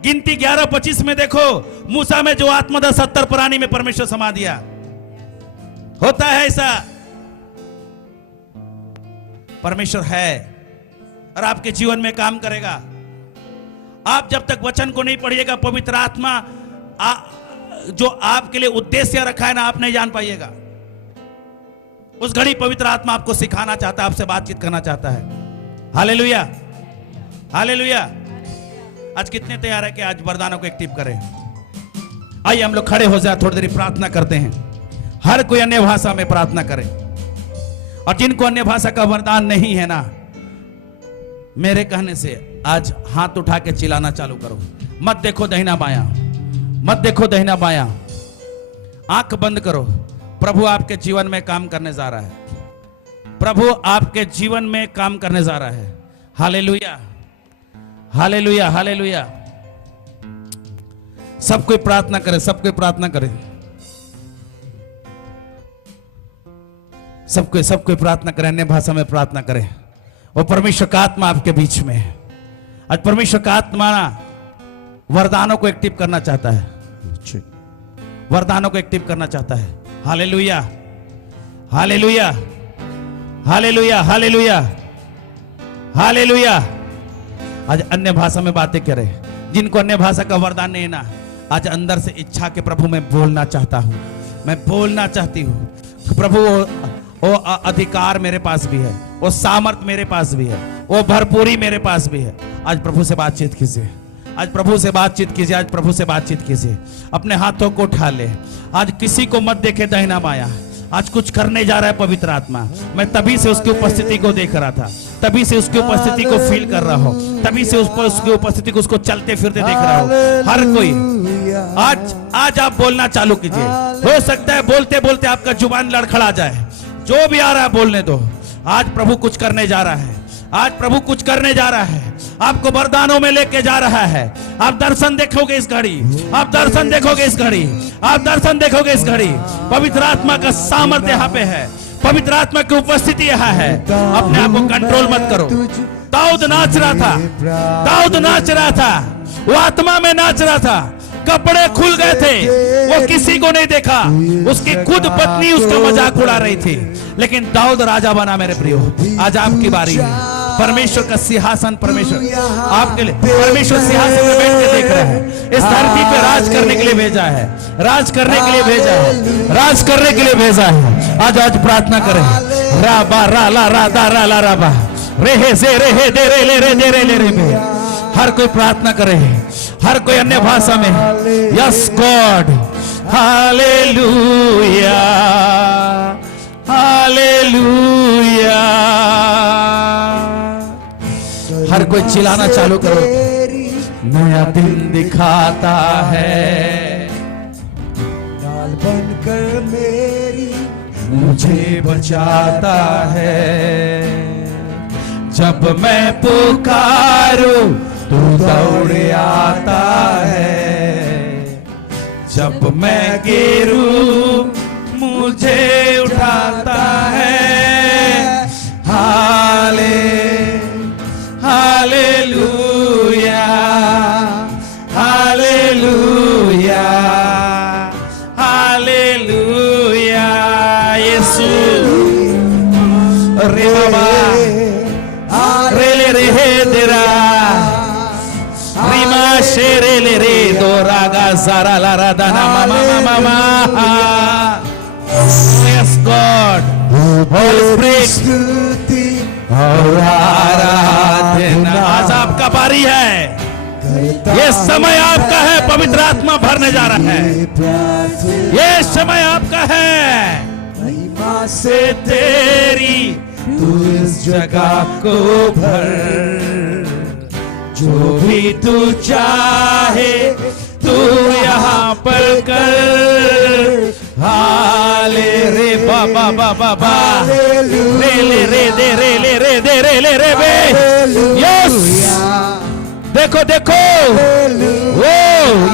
गिनती 11:25 में देखो, मूसा में जो आत्मा था 70 प्राणी में परमेश्वर समा दिया। होता है ऐसा। परमेश्वर है और आपके जीवन में काम करेगा। आप जब तक वचन को नहीं पढ़िएगा, पवित्र आत्मा जो आपके लिए उद्देश्य रखा है ना, आप नहीं जान पाइएगा। उस घड़ी पवित्र आत्मा आपको सिखाना चाहता है, आपसे बातचीत करना चाहता है। Hallelujah, hallelujah. आज कितने तैयार है कि आज वरदानों को एक्टिव करें? आइए हम लोग खड़े हो जाए, थोड़ी देर प्रार्थना करते हैं। हर कोई अन्य भाषा में प्रार्थना करे, और जिनको अन्य भाषा का वरदान नहीं है ना, मेरे कहने से आज हाथ उठा के चिल्लाना चालू करो। मत देखो दहिना बाया, मत देखो दहिना बाया, आंख बंद करो। प्रभु आपके जीवन में काम करने जा रहा है। प्रभु आपके जीवन में काम करने जा रहा है। Hallelujah, hallelujah, hallelujah. सब कोई प्रार्थना करे, सब कोई प्रार्थना करे, सब कोई प्रार्थना करे, अन्य भाषा में प्रार्थना करे। वो परमेश्वर का आत्मा आपके बीच में है। आज परमेश्वर का आत्मा वरदानों को एक्टिव करना चाहता है, वरदानों को एक्टिव करना चाहता है। Hallelujah, hallelujah, hallelujah, hallelujah, hallelujah. आज अन्य भाषा में बातें करें। जिनको अन्य भाषा का वरदान नहीं ना, आज अंदर से इच्छा के प्रभु मैं बोलना चाहता हूं, मैं बोलना चाहती हूं। प्रभु वो अधिकार मेरे पास भी है, वो सामर्थ मेरे पास भी है, वो भरपूरी मेरे पास भी है। आज प्रभु से बातचीत कीजिए, आज प्रभु से बातचीत कीजिए, आज प्रभु से बातचीत कीजिए। अपने हाथों को उठा ले। आज किसी को मत देखे दहिना बाया, आज कुछ करने जा रहा है पवित्र आत्मा। मैं तभी से उसकी उपस्थिति को देख रहा था, तभी से उसकी उपस्थिति को फील कर रहा हूं, तभी से उसकी उपस्थिति को, उसको चलते फिरते देख रहा हूं। हर कोई आज आप बोलना चालू कीजिए। हो सकता है बोलते बोलते आपका जुबान लड़खड़ा जाए, जो भी आ रहा है बोलने दो। आज प्रभु कुछ करने जा रहा है, आज प्रभु कुछ करने जा रहा है, आपको वरदानों में लेके जा रहा है। आप दर्शन देखोगे इस घड़ी, आप दर्शन देखोगे इस घड़ी, आप दर्शन देखोगे इस घड़ी। पवित्र आत्मा का सामर्थ्य यहाँ पे है, पवित्र आत्मा की उपस्थिति यहाँ है। अपने आप को कंट्रोल मत करो। दाऊद नाच रहा था, दाऊद नाच रहा था, वो आत्मा में नाच रहा था। कपड़े खुल गए थे, वो किसी को नहीं देखा, उसकी खुद पत्नी उसका मजाक उड़ा रही थी, लेकिन दाऊद राजा बना। मेरे प्रियो, आज आपकी बारी है। परमेश्वर का सिंहासन, परमेश्वर आपके लिए, परमेश्वर सिंहासन में बैठ के देख रहा है। इस धरती पे राज करने के लिए भेजा है, राज करने के लिए भेजा है, राज करने के लिए भेजा है। आज आज प्रार्थना करें। रा बा रा ला रा दा रा ला रा बा रे हे जे रे हे दे रे ले रे दे रे ले रे बे। हर कोई प्रार्थना करे, हर कोई अन्य भाषा में। Yes God, hallelujah, hallelujah. हर कोई चिल्लाना चालू करो। नया दिन दिखाता है, डाल बनकर मेरी मुझे बचाता है। जब मैं पुकारूं तू दौड़े आता है, जब मैं गिरूं मुझे उठाता है। Hallelujah, hallelujah, hallelujah. यीशु रे बाबा रे ले रे हे तेरा रीमा शेरे ले रे तो रागा सारा ला रा दाना मामा मामा यस गॉड होली स्पिरिट स्तुति और आराधना। आज आपका बारी है, ये समय आपका है, पवित्र आत्मा भरने जा रहा है, ये समय आपका है। महिमा से तेरी तू इस जगह को भर, जो भी तू चाहे तू यहाँ पर कर। हाले रे बाबा बाबा बा रे ले रे दे रे ले रे दे रे ले रे बे। यस, देखो देखो, ओ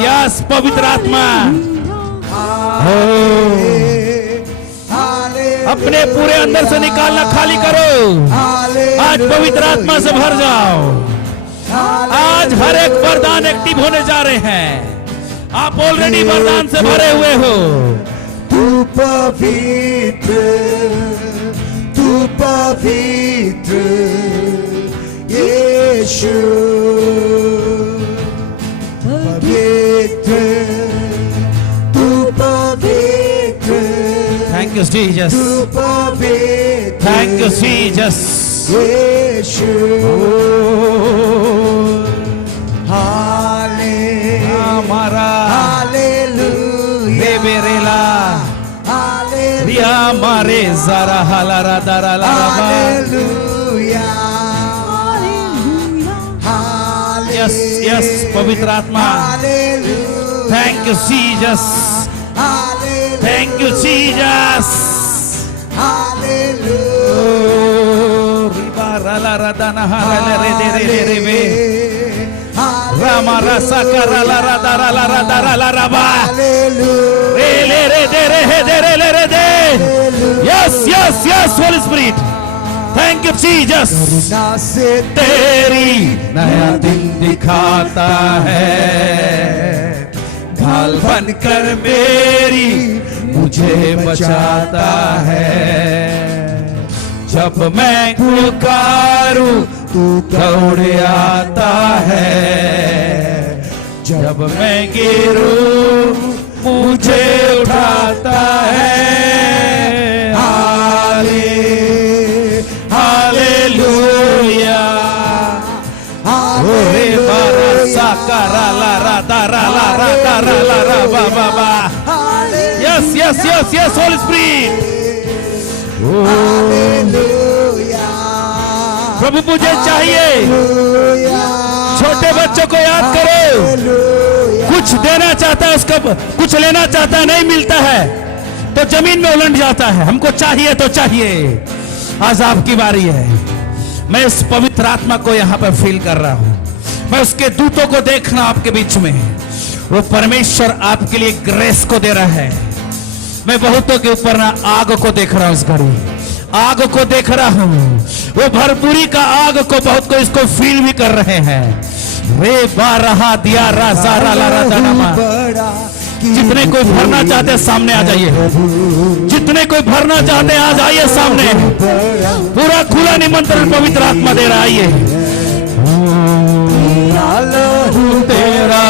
यस पवित्र आत्मा अपने पूरे अंदर से निकालना खाली करो। आज पवित्र आत्मा से भर जाओ। आज हर एक वरदान एक्टिव होने जा रहे हैं। आप ऑलरेडी वरदान से भरे हुए हो। तू पवित्र, तू पवित्र यीशु, पवित्र, तू पवित्र, थैंक यू जीसस, तू पवित्र, थैंक यू जीसस। यीशु। हाले हमारा हालेलुया, रे बेरेला हालेलुया, रिया मारे जरा हलारा दारा ला हालेलुया, यस यस पवित्र आत्मा, hallelujah, thank you Jesus, hallelujah, thank you Jesus. Hallelujah, रिबा रला रदाना हरले रे दे रे रे रे बे रामा रसा करला रदा रला रदा रला रबा हालेलुया, रे ले रे दे रे हे दे रे ले रे दे। Yes yes yes holy spirit, thank you Jesus. करुणा से तेरी नया दिन दिखाता है, ढाल बनकर मेरी मुझे बचाता है। जब मैं पुकारूं तू दौड़ आता है, जब मैं गिरूं मुझे उठाता है। हाले हालेलुया, ओरे बारा साकारा ला रा दारा ला रा दारा ला रा बा बा बा। Yes yes yes yes holy spirit. प्रभु मुझे चाहिए। छोटे बच्चों को याद करो, कुछ देना चाहता है उसका, कुछ लेना चाहता है नहीं मिलता है तो जमीन में उलट जाता है। हमको चाहिए तो चाहिए। आज आपकी बारी है। मैं इस पवित्र आत्मा को यहाँ पर फील कर रहा हूँ। मैं उसके दूतों को देखना आपके बीच में, वो परमेश्वर आपके लिए ग्रेस को दे रहा है। मैं बहुतों के ऊपर ना आग को देख रहा हूँ, इस घड़ी आग को देख रहा हूँ। वो भरपूरी का आग को बहुत को इसको फील भी कर रहे हैं। रे बा रहा दिया रा सारा ला रा दाना। जितने कोई भरना चाहते हैं सामने आ जाइए। जितने कोई भरना चाहते हैं आ जाइए सामने। पूरा खुला निमंत्रण पवित्र आत्मा दे रहा है। आइए। तेरा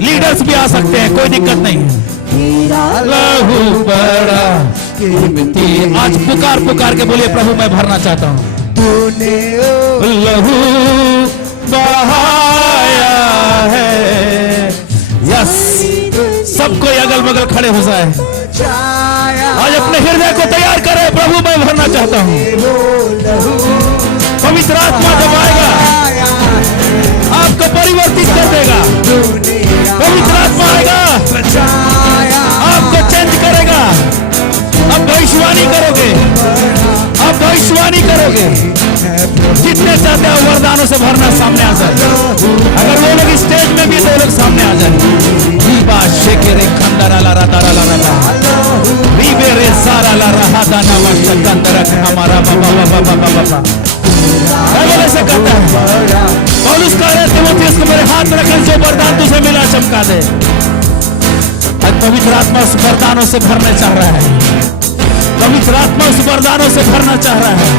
लीडर्स भी आ सकते हैं, कोई दिक्कत नहीं है। लहू बड़ा कीमती। आज पुकार पुकार के बोलिए, प्रभु मैं भरना चाहता हूँ। तूने लहू बहाया है। यस, सबको अगल बगल खड़े हो जाए। आज अपने हृदय को तैयार करें। प्रभु मैं भरना चाहता हूँ। पवित्र आत्मा जब आएगा आपको परिवर्तित कर देगा। पवित्र आत्मा आएगा आपको चेंज करेगा। अब भविष्यवाणी करोगे, अब भविष्यवाणी करोगे। जितने चाहते हो वरदानों से भरना सामने आ जाए। अगर वो लोग स्टेज में भी तो लोग सामने आ जाए। शेकेरे खंडरा ला रा ला रा रीबे रे सारा ला रहा दाना वंश कंदरा हमारा बाबा बाबा बाबा बाबा। बाइबल ऐसे कहता है। पौलुस कह रहे तीमुथियुस को मेरे हाथ में रखकर जो वरदान तुझे मिला चमका दे। आज पवित्र आत्मा उस वरदानों से भरने चाह रहा है। पवित्र आत्मा उस वरदानों से भरना चाह रहा है।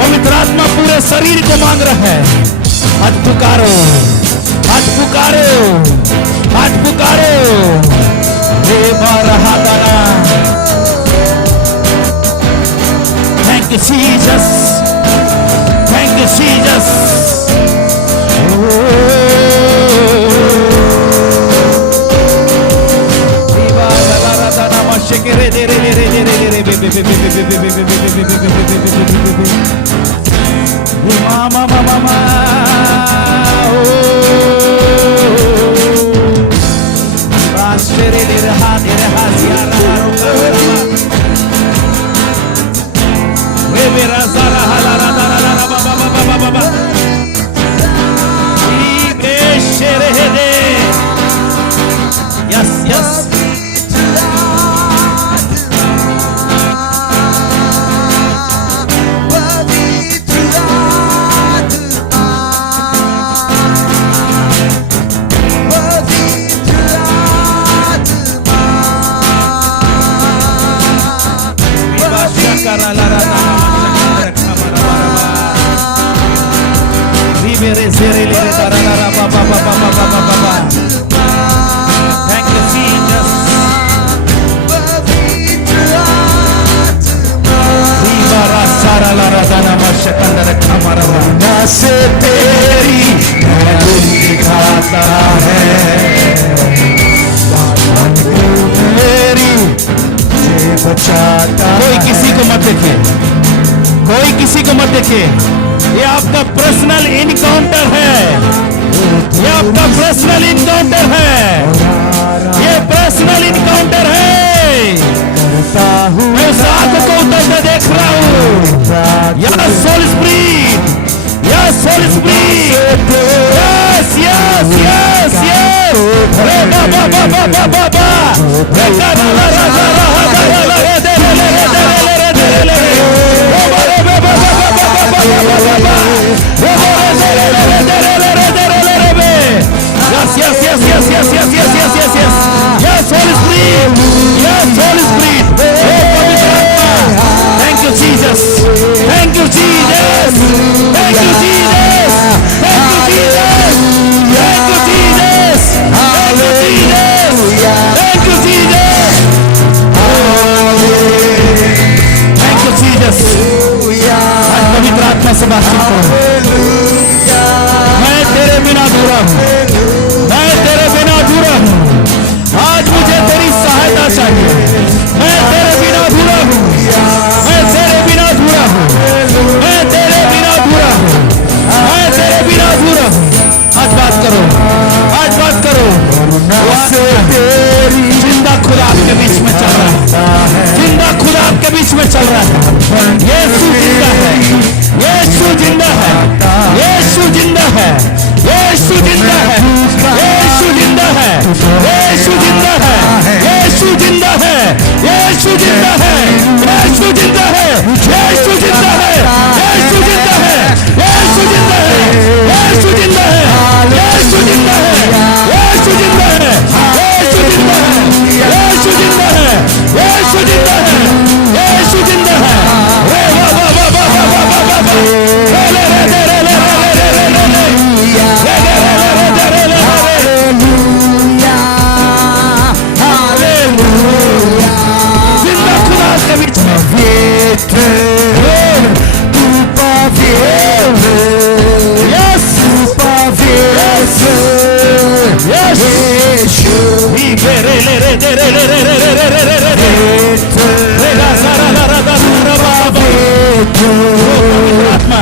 पवित्र आत्मा पूरे शरीर को मांग रहा है। आज पुकारो, आज पुकारो, आज पुकारो। हे बारहादाना। Thank you Jesus, thank you Jesus। Mama, mama, mama, Yes, yes. Thank you, Jesus. से तेरी दिखाता है मेरी मुझे बचाता। कोई किसी को मत देखे, कोई किसी को मत देखे। ये आपका पर्सनल इनकाउंटर है, ये आपका पर्सनल इनकाउंटर है, ये पर्सनल इनकाउंटर है। मैं उस आग को उतरते देख रहा हूँ। Yes holy spirit, yes holy spirit, yes yes yes yes. रे बाबा बाबा बाबा बाबा रे काला रा रा रा रा रे दे ले ले दे ले ले दे ले ले बाबा रे बाबा बाबा बाबा बाबा बाबा रे दे ले ले दे ले ले दे ले ले बे। Yes yes yes yes yes yes yes yes yes yes yes Holy Spirit, yes Holy Spirit, oh पवित्र आत्मा। Thank you Jesus, thank you Jesus, thank you Jesus, thank you Jesus, thank you Jesus, thank you Jesus, thank you Jesus, thank you Jesus। आज पवित्र आत्मा से बातचीत करो। मैं तेरे बिना अधूरा हूँ, मैं तेरे बिना अधूरा हूँ। आज मुझे तेरी सहायता चाहिए। मैं तेरे बिना अधूरा हूँ, मैं तेरे बिना अधूरा हूँ, मैं तेरे बिना अधूरा हूँ, मैं तेरे बिना अधूरा हूँ। आज बात करो, आज बात करो। जिंदा खुदा आपके बीच में चल रहा है, जिंदा खुदा आपके बीच में चल रहा है। यीशु जिंदा है, यीशु जिंदा है, यीशु जिंदा है, यीशु जिंदा है, यीशु जिंदा है, यीशु जिंदा है, यीशु जिंदा है, यीशु जिंदा है, यीशु जिंदा है, यीशु जिंदा है, यीशु जिंदा है, यीशु जिंदा है, यीशु जिंदा है, यीशु जिंदा है, यीशु जिंदा है, यीशु जिंदा है, यीशु जिंदा है, यीशु जिंदा है, यीशु जिंदा है। रे वा वा वा वा वा वा वा वा रे ले रे रे रे रे रे रे रे रे रे जिंदा खुदा के बीच में यस यस रे रे रे रे रे रे रे रे रे रे रे रे रे रे ला सारा ला रा दा रा बाबा। आत्मा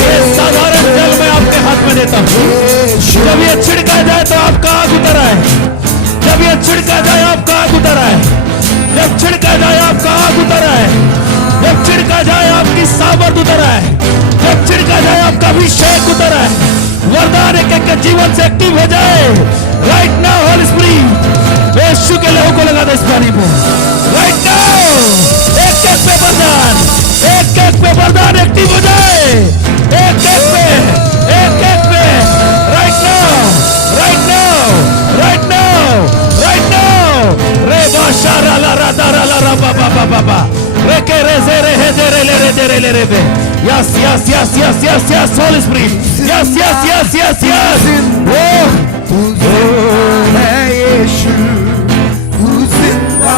ये साधारण जल मैं आपके हाथ में देता हूँ। जब ये छिड़का जाए तो आपका आग उतर आए, जब ये छिड़का जाए आपका आग उतर आए, जब छिड़का जाए आपका आग उतर आए, जब छिड़का जाए आपकी सामर्थ उतर आए, जब छिड़का जाए आपका अभिषेक उतर आए, वरदान एक एक जीवन से एक्टिव हो जाए। राइट नाउ होली स्पिरिट, यीशु के लहू को लगा दे इस पानी पे राइट नाउ। एक एक पे वरदान, एक एक पे वरदान एक्टिव हो जाए, एक एक पे, एक एक पे right now, right now, right now, right now. रे बाशा रा ला रा दा रा ला रा बा बा बा बा बा रे के रे जे रे हे जे रे ले रे जे रे ले रे बे। Yes yes yes yes yes yes holy spirit, yes yes yes yes yes तू जिंदा है यीशु, तू जिंदा,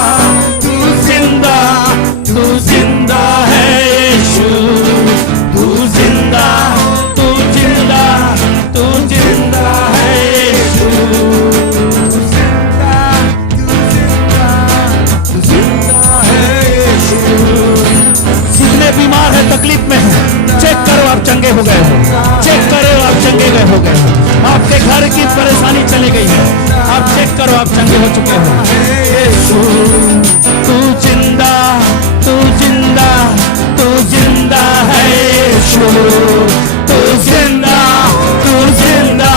तू जिंदा, तू जिंदा है यीशु, तू जिंदा, तू जिंदा, तू जिंदा है यीशु, जिंदा, तू जिंदा, तू जिंदा है यीशु। जितने बीमार है, तकलीफ में है, चेक करो आप चंगे हो गए हो, चेक करो आप चंगे गए हो गए हो, आपके घर की परेशानी चली गई है, आप चेक करो आप चंगे हो चुके हो। यीशु तू जिंदा, तू जिंदा, तू जिंदा है यीशु, तू जिंदा, तू जिंदा,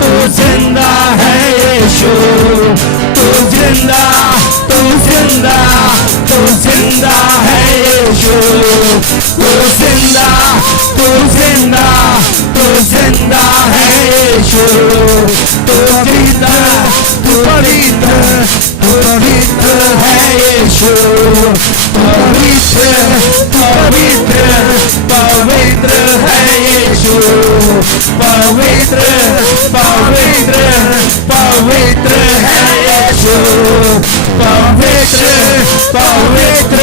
तू जिंदा है यीशु, तू जिंदा, तू जिंदा, तू जिंदा है यीशु, तू जिंदा, तू जिंदा, तू जिंदा है यीशु, तू जिंदा, तू पवित्र, तू पवित्र है यीशु, पवित्र, पवित्र, पवित्र है यीशु, पवित्र, पवित्र, पवित्र है यीशु, पवित्र, पवित्र,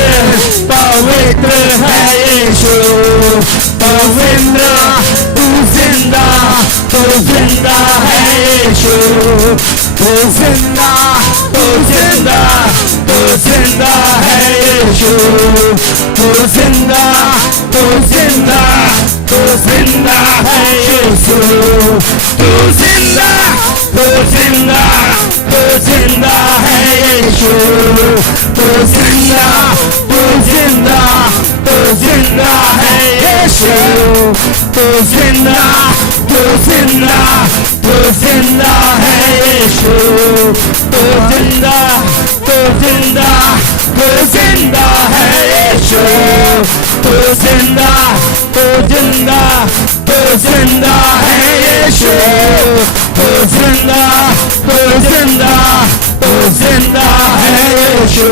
पवित्र है यीशु, पवित्र, तू जिंदा, तू जिंदा है यीशु, तू जिंदा, तू जिंदा, तू जिंदा है यीशु, तू जिंदा, तू जिंदा, तू जिंदा है यीशु, तू जिंदा, तू जिंदा, तू जिंदा है यीशु, तू जिंदा, तू जिंदा, तू जिंदा है यीशु, तू जिंदा, तू जिंदा, तू जिंदा है यीशु, तू जिंदा, तू जिंदा, तू जिंदा है यीशु, तू जिंदा, तू जिंदा, तू जिंदा है यीशु, तू जिंदा, तू जिंदा, तू जिंदा है यीशु,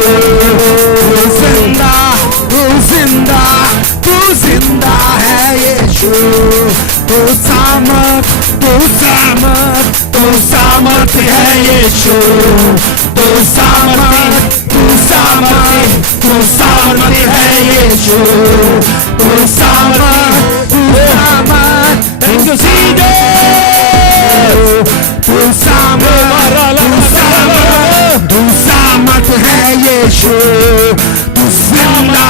तू जिंदा, तू जिंदा, तू जिंदा है यीशु, तू सामर्थ, तू सामर्थ, तू सामर्थ है यीशु, तू सामर्थ, तू सामर्थ, तू सामर्थ है यीशु, तू सामर्थ, तू सामर्थ, थैंक यू जीसस, तू सामर्थ, तू सामर्थ, तू सामर्थ है यीशु, तू जिंदा,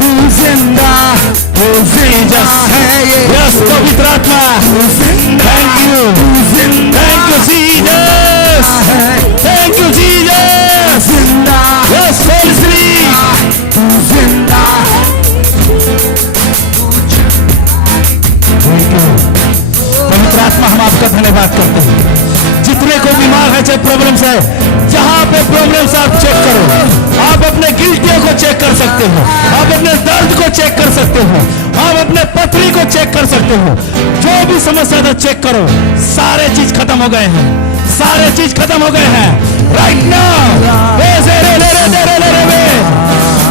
तू जिंदा, तू जिंदा है यीशु, पवित्र आत्मा, thank you, thank you Jesus, thank you Jesus, जिंदा, यस होली स्पिरिट, तू जिंदा, पवित्र आत्मा हम आपका धन्यवाद करते हैं। जितने को बीमार है, चाहे प्रॉब्लम्स है, जहां पे प्रॉब्लम्स आप चेक करो, आप अपने गिल्टियों को चेक कर सकते हो, आप अपने दर्द को चेक कर सकते हो, आप अपने पथरी को चेक कर सकते हो, जो भी समस्या था चेक करो, सारे चीज खत्म हो गए हैं, सारे चीज खत्म हो गए हैं right now.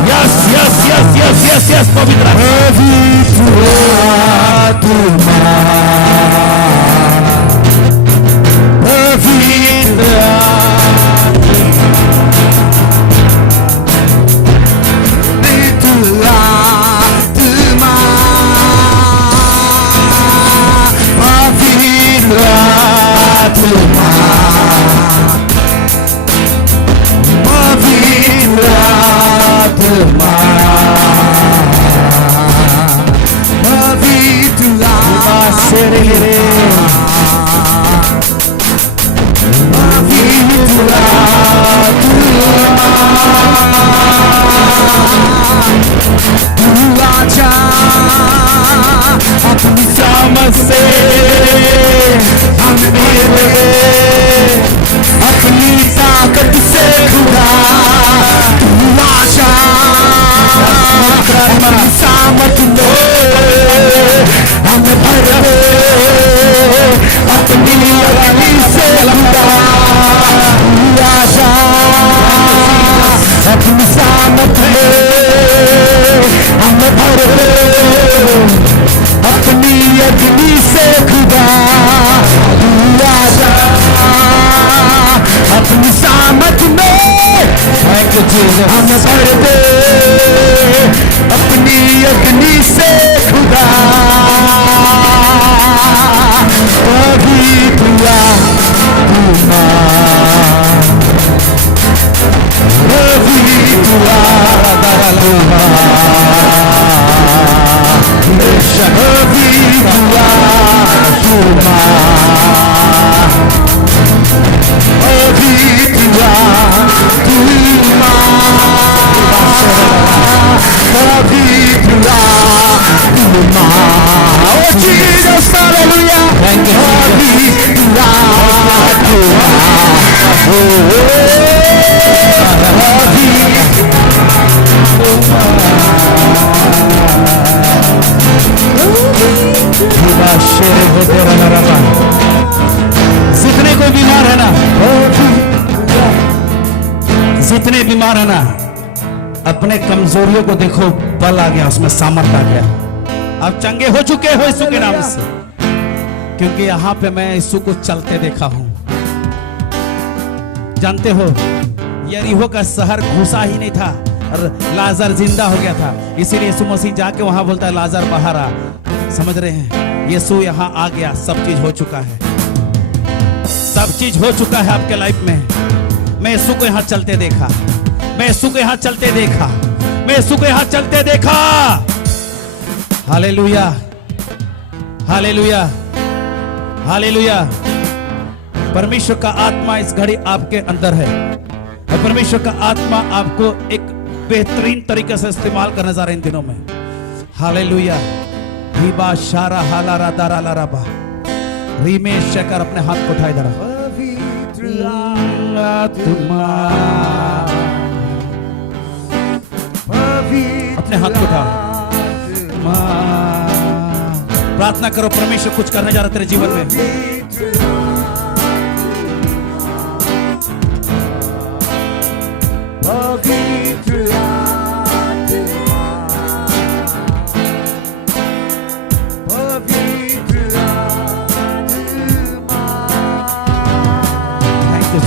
Yes yes yes yes yes yes पवित्र अपनी सामत से अपनी ताकत से खुदा तू आजा, अपनी सामत में हमें भर दे, अपनी अग्नि से खुदा तू आजा, अपनी सामत में हमें भर दे, अपनी अग्नि से खुदा जितने कोई बीमार है ना, जितने बीमार है ना, अपने कमजोरियों को देखो, बल आ गया उसमें, सामर्थ आ गया। आप चंगे हो चुके हो यीशु के नाम से, क्योंकि यहां पे मैं यीशु को चलते देखा हूं। जानते हो, यरीहो का शहर घुसा ही नहीं था और लाजर जिंदा हो गया था, इसीलिए यीशु मसीह जाके वहां बोलता है लाजर बाहर आ। समझ रहे हैं? यीशु यहां आ गया, सब चीज हो चुका है, सब चीज हो चुका है आपके लाइफ में। मैं यीशु को यहां चलते देखा, मैं यीशु को यहां चलते देखा, मैं यीशु को यहां चलते देखा। Hallelujah, hallelujah, hallelujah. परमेश्वर का आत्मा इस घड़ी आपके अंदर है और परमेश्वर का आत्मा आपको एक बेहतरीन तरीके से इस्तेमाल करने जा रहे हैं इन दिनों में। हालेलुया। हिबा शारा हाला रादा राला राबा रीमेश शेखर, अपने हाथ को उठाए जरा। अपने हाथ को उठाओ, प्रार्थना करो, परमेश्वर कुछ करने जा रहा है तेरे जीवन में।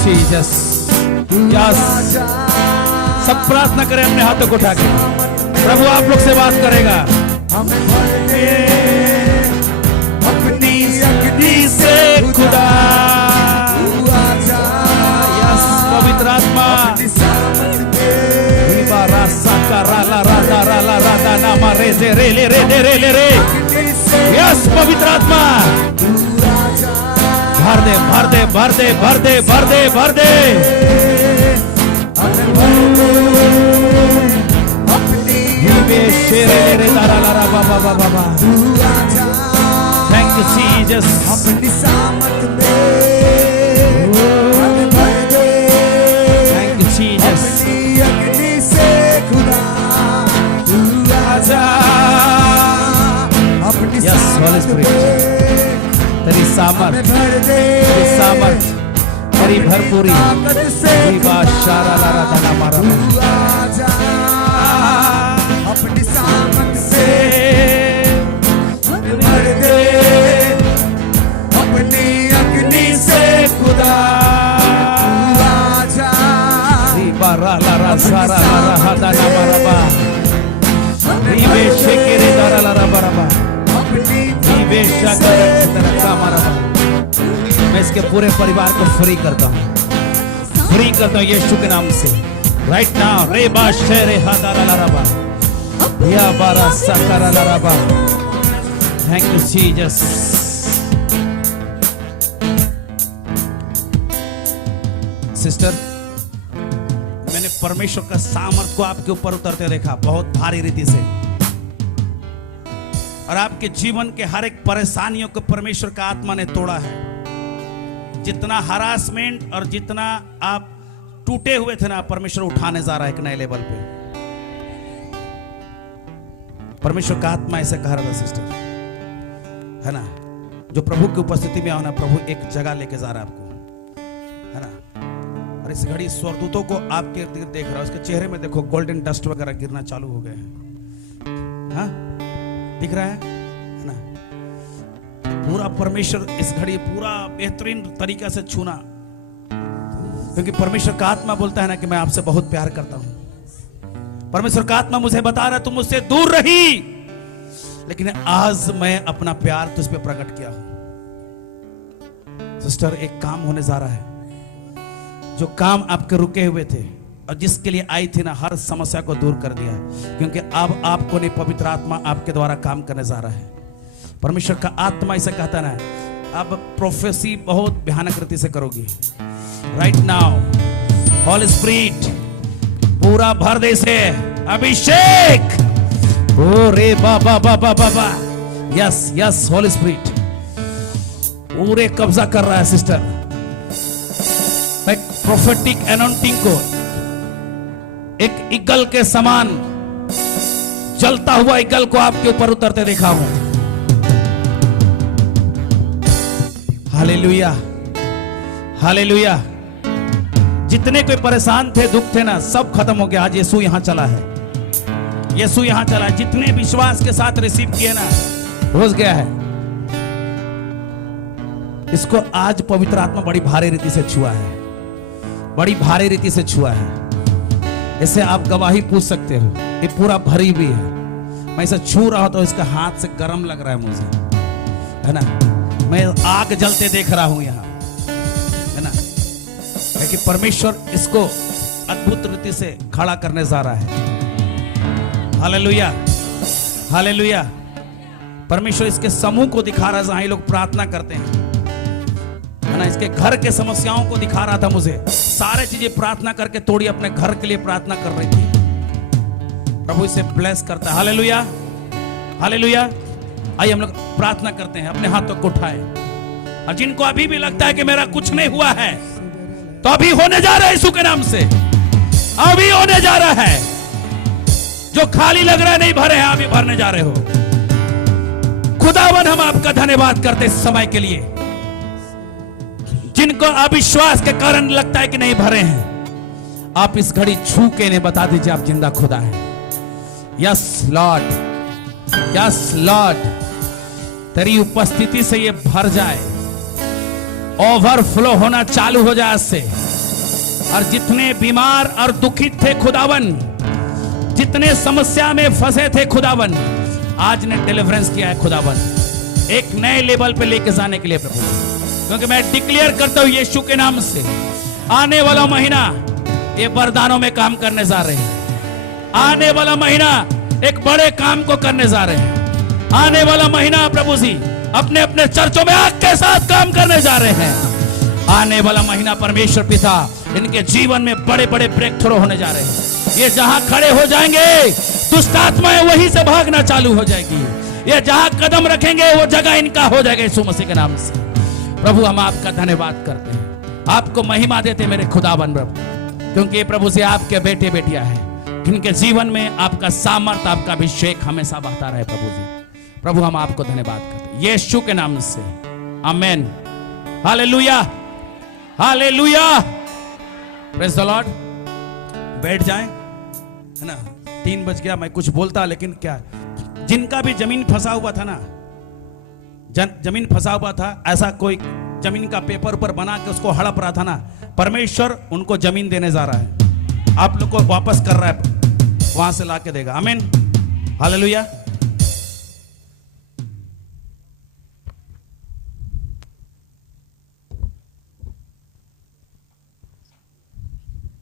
Jesus, yes. सब प्रार्थना करें अपने हाथों को उठा के, प्रभु आप लोग से बात करेगा। अपनी शक्ति से खुदा, यस पवित्र आत्मा, नामा रे से रे ले रे दे रे ले रे, यस पवित्र आत्मा, भर दे भर दे भर दे भर दे भर दे भर दे। Thank you Jesus. Thank you Jesus. Yes holy spirit, तेरी सामर्थ, तेरी सामर्थ, तेरी भरपूरी, शारा लारा दाना मारा, अपनी सामर्थ से भर दे, अपनी अग्नि से खुदा, बारा लारा सारा लारा दाना मारा, शेकेरे दारा लारा बराबा, मैं इसके पूरे परिवार को फ्री करता हूँ, फ्री करता हूँ यीशु के नाम से राइट नाउ। रे बा शेरे हादारा लाराबा या बारा साकारा लाराबा। Thank you Jesus. सिस्टर, मैंने परमेश्वर का सामर्थ को आपके ऊपर उतरते देखा बहुत भारी रीति से, और आपके जीवन के हर एक परेशानियों को परमेश्वर का आत्मा ने तोड़ा है। जितना हरासमेंट और जितना आप टूटे हुए थे ना, परमेश्वर उठाने जा रहा है एक नए लेवल पे। परमेश्वर का आत्मा ऐसे कह रहा था सिस्टर, है ना, जो प्रभु की उपस्थिति में आओ ना, प्रभु एक जगह लेके जा रहा है आपको, है ना। और इस घड़ी स्वर्गदूतों को आपके इर्द गिर्द देख रहा है, उसके चेहरे में देखो गोल्डन डस्ट वगैरह गिरना चालू हो गए हैं, हाँ दिख रहा है ना। पूरा परमेश्वर इस घड़ी पूरा बेहतरीन तरीके से छूना, क्योंकि परमेश्वर का आत्मा बोलता है ना कि मैं आपसे बहुत प्यार करता हूं। परमेश्वर का आत्मा मुझे बता रहा है तुम मुझसे दूर रही, लेकिन आज मैं अपना प्यार तुझ पे प्रकट किया हूं। सिस्टर, एक काम होने जा रहा है, जो काम आपके रुके हुए थे और जिसके लिए आई थी ना, हर समस्या को दूर कर दिया, क्योंकि अब आपको नहीं, पवित्र आत्मा आपके द्वारा काम करने जा रहा है। परमेश्वर का आत्मा इसे कहता है ना, अब प्रोफेसी बहुत भयानक रीति से करोगी राइट नाउ। होली स्पिरिट पूरा भर दे से अभिषेक, ओ रे बाबा बाबा बाबा, यस यस, होली स्पिरिट पूरे कब्जा कर रहा है सिस्टर। मैं प्रोफेटिक एनॉन्टिंग को एक ईगल के समान, जलता हुआ ईगल को आपके ऊपर उतरते देखा हूं। Hallelujah, hallelujah. जितने कोई परेशान थे, दुख थे ना, सब खत्म हो गया। आज यीशु यहां चला है, यीशु यहां चला है। जितने विश्वास के साथ रिसीव किए ना, हो गया है। इसको आज पवित्र आत्मा बड़ी भारी रीति से छुआ है, बड़ी भारी रीति से छुआ है। इसे आप गवाही पूछ सकते हो, ये पूरा भरी भी है। मैं इसे छू रहा हूं तो इसका हाथ से गर्म लग रहा है मुझे, है ना। मैं आग जलते देख रहा हूं यहां, है ना, कि परमेश्वर इसको अद्भुत रीति से खड़ा करने जा रहा है। Hallelujah, hallelujah. परमेश्वर इसके समूह को दिखा रहा है जहां ये लोग प्रार्थना करते हैं, है ना। इसके घर के समस्याओं को दिखा रहा था मुझे। सारे चीजें प्रार्थना करके तोड़ी, अपने घर के लिए प्रार्थना कर रही थी। प्रभु इसे ब्लेस करता है। Hallelujah, hallelujah. आइए हम लोग प्रार्थना करते हैं, अपने हाथों को उठाएं। और जिनको अभी भी लगता है कि मेरा कुछ नहीं हुआ है, तो अभी होने जा रहा है यीशु के नाम से, अभी होने जा रहा है। जो खाली लग रहा है नहीं भरे हैं, अभी भरने जा रहे हो। खुदावन हम आपका धन्यवाद करते इस समय के लिए। जिनको अविश्वास के कारण लगता है कि नहीं भरे हैं, आप इस घड़ी छू के इन्हें बता दीजिए आप जिंदा खुदा है। यस लॉर्ड, यस लॉर्ड, तेरी उपस्थिति से ये भर जाए, ओवरफ्लो होना चालू हो जाए से। और जितने बीमार और दुखित थे खुदावन, जितने समस्या में फंसे थे खुदावन, आज ने डिलीवरेंस किया है खुदावन, एक नए लेवल पे लेके जाने के लिए प्रभु। क्योंकि मैं डिक्लेयर करता हूं यीशु के नाम से, आने वाला महीना ये वरदानों में काम करने जा रहे हैं। आने वाला महीना एक बड़े काम को करने जा रहे हैं। आने वाला महीना प्रभु जी अपने अपने चर्चों में आग के साथ काम करने जा रहे हैं। आने वाला महीना परमेश्वर पिता इनके जीवन में बड़े बड़े ब्रेक थ्रू होने जा रहे हैं। ये जहां खड़े हो जाएंगे, दुष्ट आत्माएं वहीं से भागना चालू हो जाएगी। ये जहां कदम रखेंगे वो जगह इनका हो जाएगा यीशु मसीह के नाम से। प्रभु हम आपका धन्यवाद करते हैं, आपको महिमा देते हैं मेरे खुदावन प्रभु, क्योंकि ये प्रभु से आपके बेटे बेटियां हैं जिनके जीवन में आपका सामर्थ, आपका अभिषेक हमेशा बहता रहे प्रभु जी। प्रभु हम आपको धन्यवाद करते हैं यीशु के नाम से, amen. Hallelujah, hallelujah, praise the Lord. बैठ जाएं, है ना। 3 बज गया, मैं कुछ बोलता लेकिन क्या, जिनका भी जमीन फंसा हुआ था ना, जमीन फंसा हुआ था, ऐसा कोई जमीन का पेपर ऊपर बना के उसको हड़प रहा था ना, परमेश्वर उनको जमीन देने जा रहा है। आप लोग को वापस कर रहा है, वहां से लाके देगा। आमीन, हालेलुया।